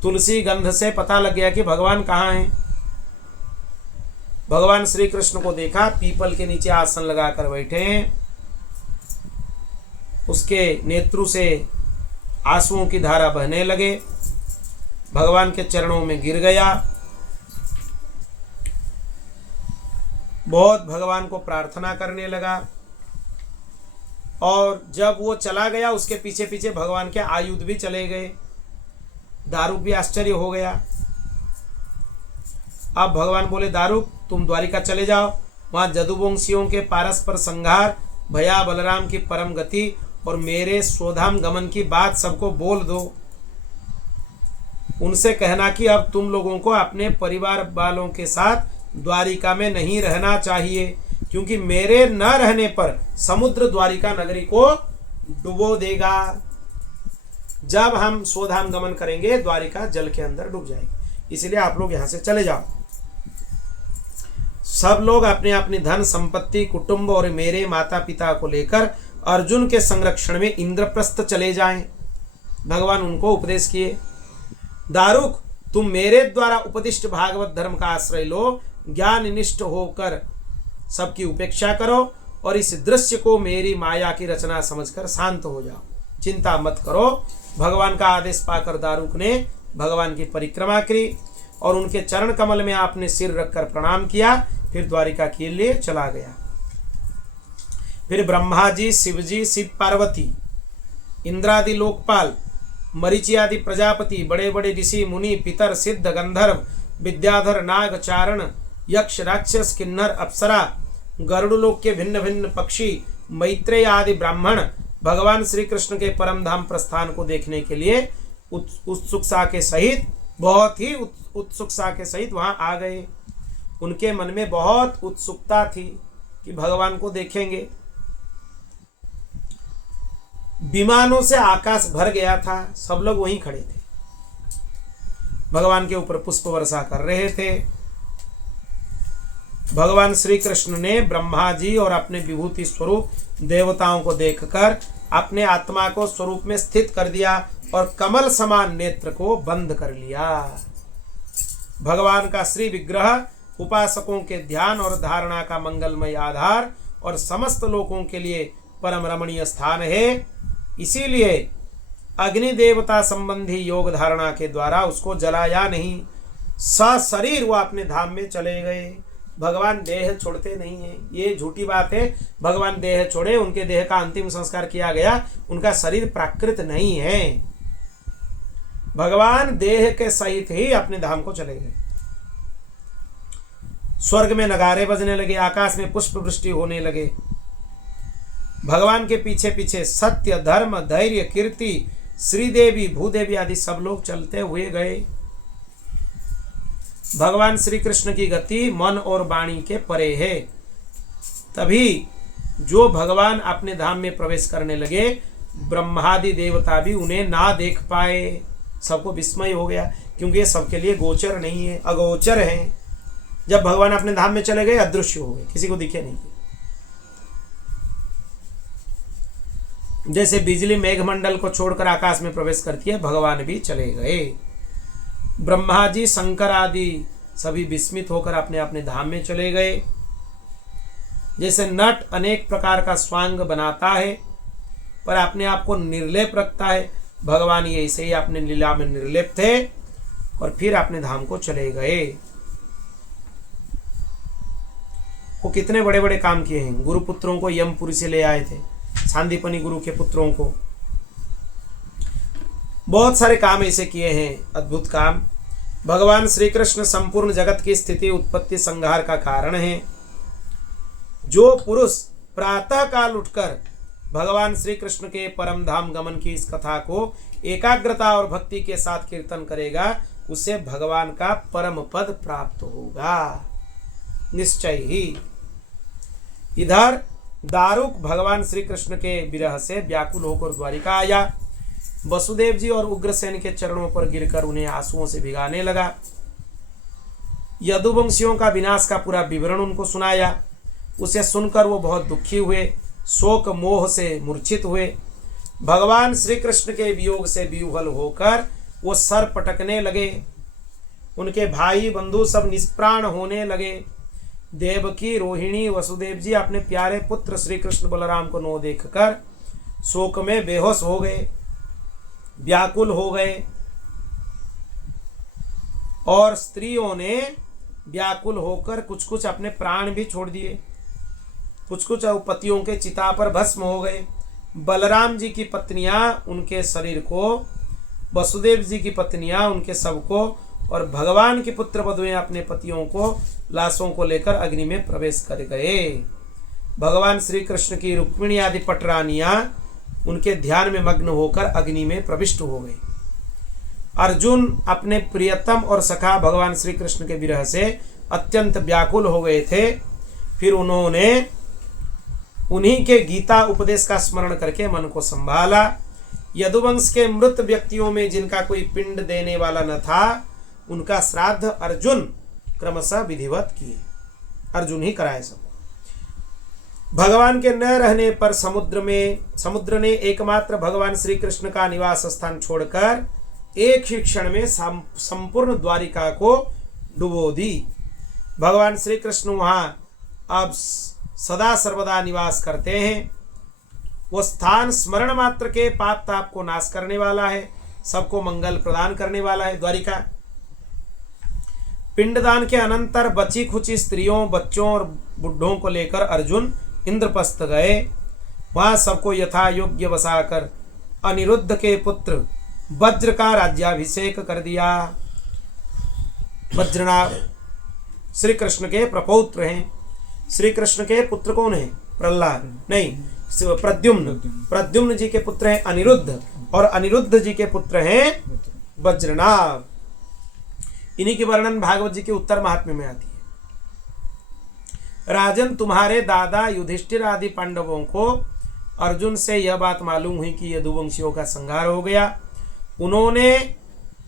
तुलसी गंध से पता लग गया कि भगवान कहाँ हैं। भगवान श्री कृष्ण को देखा, पीपल के नीचे आसन लगाकर बैठे हैं। उसके नेत्रु से आंसुओं की धारा बहने लगे, भगवान के चरणों में गिर गया, बहुत भगवान को प्रार्थना करने लगा। और जब वो चला गया उसके पीछे पीछे भगवान के आयुध भी चले गए। दारुक भी आश्चर्य हो गया। अब भगवान बोले, दारुक तुम द्वारिका चले जाओ, वहां जदुवंशियों के पारस्पर संहार, भैया बलराम की परम गति और मेरे स्वधाम गमन की बात सबको बोल दो। उनसे कहना कि अब तुम लोगों को अपने परिवार वालों के साथ द्वारिका में नहीं रहना चाहिए, क्योंकि मेरे न रहने पर समुद्र द्वारिका नगरी को डुबो देगा। जब हम स्वधाम गमन करेंगे द्वारिका जल के अंदर डूब जाएगी, इसलिए आप लोग यहां से चले जाओ। सब लोग अपने अपनी धन संपत्ति, कुटुंब और मेरे माता पिता को लेकर अर्जुन के संरक्षण में इंद्रप्रस्थ चले जाएं। भगवान उनको उपदेश किए, दारुक तुम मेरे द्वारा उपदिष्ट भागवत धर्म का आश्रय लो, ज्ञान निष्ठ होकर सबकी उपेक्षा करो और इस दृश्य को मेरी माया की रचना समझकर शांत हो जाओ, चिंता मत करो। भगवान का आदेश पाकर दारुक ने भगवान की परिक्रमा की और उनके चरण कमल में आपने सिर रखकर प्रणाम किया, फिर द्वारिका के लिए चला गया। फिर ब्रह्मा जी, शिव जी, शिव पार्वती, इंद्रादि लोकपाल, मरीचि आदि प्रजापति, बड़े बड़े ऋषि मुनि, पितर, सिद्ध, गंधर्व, विद्याधर, नाग, चारण, यक्ष, राक्षस, किन्नर, अप्सरा, गरुड़ लोक के भिन्न भिन्न पक्षी, मैत्रेय आदि ब्राह्मण भगवान श्री कृष्ण के परम धाम प्रस्थान को देखने के लिए उत्सुकता के सहित, बहुत ही उत्सुकता के सहित वहां आ गए। उनके मन में बहुत उत्सुकता थी कि भगवान को देखेंगे। विमानों से आकाश भर गया था, सब लोग वहीं खड़े थे, भगवान के ऊपर पुष्प वर्षा कर रहे थे। भगवान श्री कृष्ण ने ब्रह्मा जी और अपने विभूति स्वरूप देवताओं को देखकर अपने आत्मा को स्वरूप में स्थित कर दिया और कमल समान नेत्र को बंद कर लिया। भगवान का श्री विग्रह उपासकों के ध्यान और धारणा का मंगलमय आधार और समस्त लोगों के लिए परम रमणीय स्थान है। इसीलिए अग्नि देवता संबंधी योग धारणा के द्वारा उसको जलाया नहीं, सशरीर वो अपने धाम में चले गए। भगवान देह छोड़ते नहीं है, ये झूठी बात है। भगवान देह छोड़े, उनके देह का अंतिम संस्कार किया गया, उनका शरीर प्राकृत नहीं है। भगवान देह के सहित ही अपने धाम को चले गए। स्वर्ग में नगारे बजने लगे, आकाश में पुष्प वृष्टि होने लगे। भगवान के पीछे पीछे सत्य, धर्म, धैर्य, कीर्ति, श्रीदेवी, भूदेवी आदि सब लोग चलते हुए गए। भगवान श्री कृष्ण की गति मन और वाणी के परे है। तभी जो भगवान अपने धाम में प्रवेश करने लगे, ब्रह्मादि देवता भी उन्हें ना देख पाए। सबको विस्मय हो गया, क्योंकि ये सबके लिए गोचर नहीं है, अगोचर है। जब भगवान अपने धाम में चले गए, अदृश्य हो गए, किसी को दिखे नहीं। जैसे बिजली मेघमंडल को छोड़कर आकाश में प्रवेश करती है, भगवान भी चले गए। ब्रह्मा जी, शंकर आदि सभी विस्मित होकर अपने अपने धाम में चले गए। जैसे नट अनेक प्रकार का स्वांग बनाता है पर अपने आप को निर्लेप रखता है, भगवान ये ऐसे ही अपने लीला में निर्लेप थे और फिर अपने धाम को चले गए। वो कितने बड़े बड़े काम किए हैं। गुरु पुत्रों को यमपुरी से ले आए थे, सांदीपनी गुरु के पुत्रों को। बहुत सारे काम ऐसे किए हैं, अद्भुत काम। भगवान श्री कृष्ण संपूर्ण जगत की स्थिति, उत्पत्ति, संहार का कारण है। जो पुरुष प्रातः काल उठकर भगवान श्री कृष्ण के परम धाम गमन की इस कथा को एकाग्रता और भक्ति के साथ कीर्तन करेगा, उसे भगवान का परम पद प्राप्त होगा निश्चय ही। इधर दारुक भगवान श्री कृष्ण के विरह से व्याकुल होकर द्वारिका आया। वसुदेव जी और उग्रसेन के चरणों पर गिरकर उन्हें आंसुओं से भिगाने लगा। यदुवंशियों का विनाश का पूरा विवरण उनको सुनाया। उसे सुनकर वो बहुत दुखी हुए, शोक मोह से मूर्छित हुए। भगवान श्री कृष्ण के वियोग से विह्वल होकर वो सर पटकने लगे। उनके भाई बंधु सब निष्प्राण होने लगे। देवकी, रोहिणी, वसुदेव जी अपने प्यारे पुत्र श्री कृष्ण बलराम को न देखकर शोक में बेहोश हो गए, व्याकुल हो गए। और स्त्रियों ने व्याकुल होकर कुछ कुछ अपने प्राण भी छोड़ दिए, कुछ कुछ पतियों के चिता पर भस्म हो गए। बलराम जी की पत्नियां उनके शरीर को, वसुदेव जी की पत्नियां उनके शव को, और भगवान की पुत्र वधुएं अपने पतियों को लाशों को लेकर अग्नि में प्रवेश कर गए। भगवान श्री कृष्ण की रुक्मिणी आदि पटरानियां उनके ध्यान में मग्न होकर अग्नि में प्रविष्ट हो गए। अर्जुन अपने प्रियतम और सखा भगवान श्री कृष्ण के विरह से अत्यंत व्याकुल हो गए थे। फिर उन्होंने उन्हीं के गीता उपदेश का स्मरण करके मन को संभाला। यदुवंश के मृत व्यक्तियों में जिनका कोई पिंड देने वाला न था, उनका श्राद्ध अर्जुन क्रमशः विधिवत किए। अर्जुन ही कराए सब। भगवान के न रहने पर समुद्र ने एकमात्र भगवान श्री कृष्ण का निवास स्थान छोड़कर एक ही क्षण में संपूर्ण द्वारिका को डुबो दी। भगवान श्री कृष्ण वहां अब सदा सर्वदा निवास करते हैं। वो स्थान स्मरण मात्र के पाप ताप को नाश करने वाला है, सबको मंगल प्रदान करने वाला है। द्वारिका पिंडदान के अनंतर बची खुची स्त्रियों, बच्चों और बुढ़ों को लेकर अर्जुन इंद्रप्रस्थ गए। वहां सबको यथा योग्य बसाकर अनिरुद्ध के पुत्र वज्र का राज्याभिषेक कर दिया। वज्रनाभ श्री कृष्ण के प्रपौत्र हैं। श्री कृष्ण के पुत्र कौन है? प्रहलाद नहीं, प्रद्युम्न। प्रद्युम्न जी के पुत्र हैं अनिरुद्ध, और अनिरुद्ध जी के पुत्र हैं वज्रनाभ। इन्हीं की वर्णन भागवत जी के उत्तर महात्म्य में आती है। राजन, तुम्हारे दादा युधिष्ठिर आदि पांडवों को अर्जुन से यह बात मालूम हुई कि यदुवंशियों का संहार हो गया। उन्होंने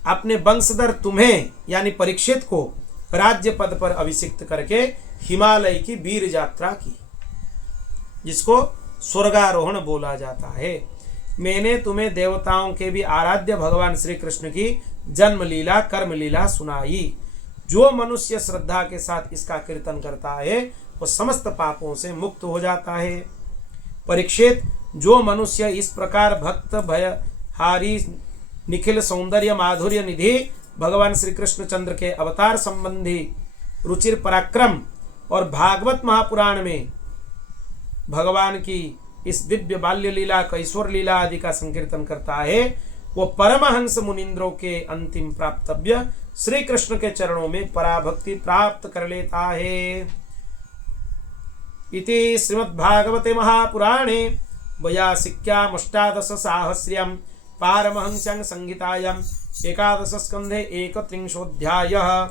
अपने वंशधर तुम्हें यानी परीक्षित को राज्य पद पर अभिषिक्त करके हिमालय की वीर यात्रा की, जिसको स्वर्गारोहण बोला जाता है। मैंने तुम्हें देवताओं के भी आराध्य भगवान श्री कृष्ण की जन्म लीला कर्म लीला सुनाई। जो मनुष्य श्रद्धा के साथ इसका कीर्तन करता है वो समस्त पापों से मुक्त हो जाता है। परीक्षित, जो मनुष्य इस प्रकार भक्त भयहारी निखिल सौंदर्य माधुर्य निधि भगवान श्री कृष्ण चंद्र के अवतार संबंधी रुचिर पराक्रम और भागवत महापुराण में भगवान की इस दिव्य बाल्य लीला कैशोर लीला आदि का संकीर्तन करता है, वो परमहंस मुनिंद्रों के अंतिम प्राप्तव्य श्री कृष्ण के चरणों में पराभक्ति प्राप्त कर लेता है। इति श्रीमद्भागवते महापुराणे वयासिक्यामष्टादश साहस्र्यं पारमहंस्यं संहितायां एकादश स्कंधे 31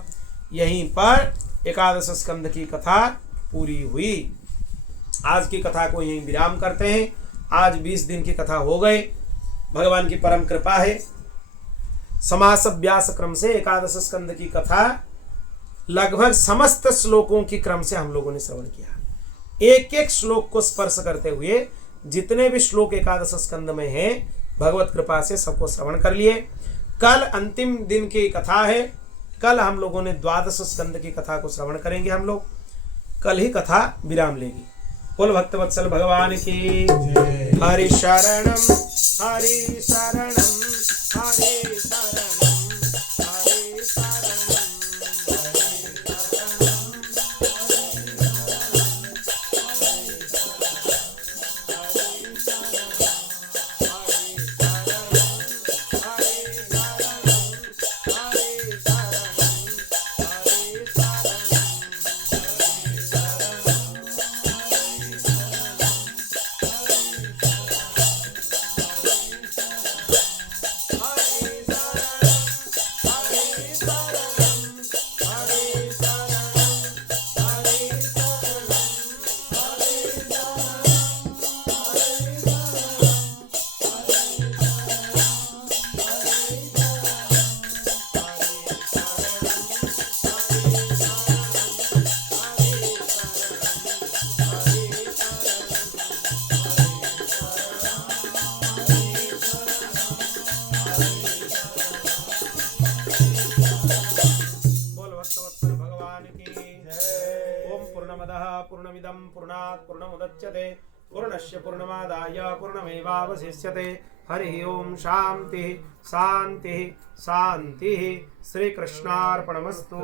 यहीं पर एकादश स्कंध की कथा पूरी हुई। आज की कथा को यहीं विराम करते हैं। आज 20 दिन की कथा हो गए। भगवान की परम कृपा है। समास अभ्यास क्रम से एकादश स्कंद की कथा लगभग समस्त श्लोकों की क्रम से हम लोगों ने श्रवण किया। एक एक श्लोक को स्पर्श करते हुए जितने भी श्लोक एकादश स्कंद में हैं, भगवत कृपा से सबको श्रवण कर लिए। कल अंतिम दिन की कथा है। कल हम लोगों ने द्वादश स्कंद की कथा को श्रवण करेंगे। हम लोग कल ही कथा विराम लेगी। बोल भक्तवत्सल भगवान की हरि शरणम हरि शरणम हरि शरणम हरि शरणम। पूर्णमिदं पूर्णात् पूर्णमुदच्यते पूर्णस्य पूर्णमादाय पूर्णमेवावशिष्यते। हरि ओम शांति शांति शांति। श्री कृष्णार्पणमस्तु।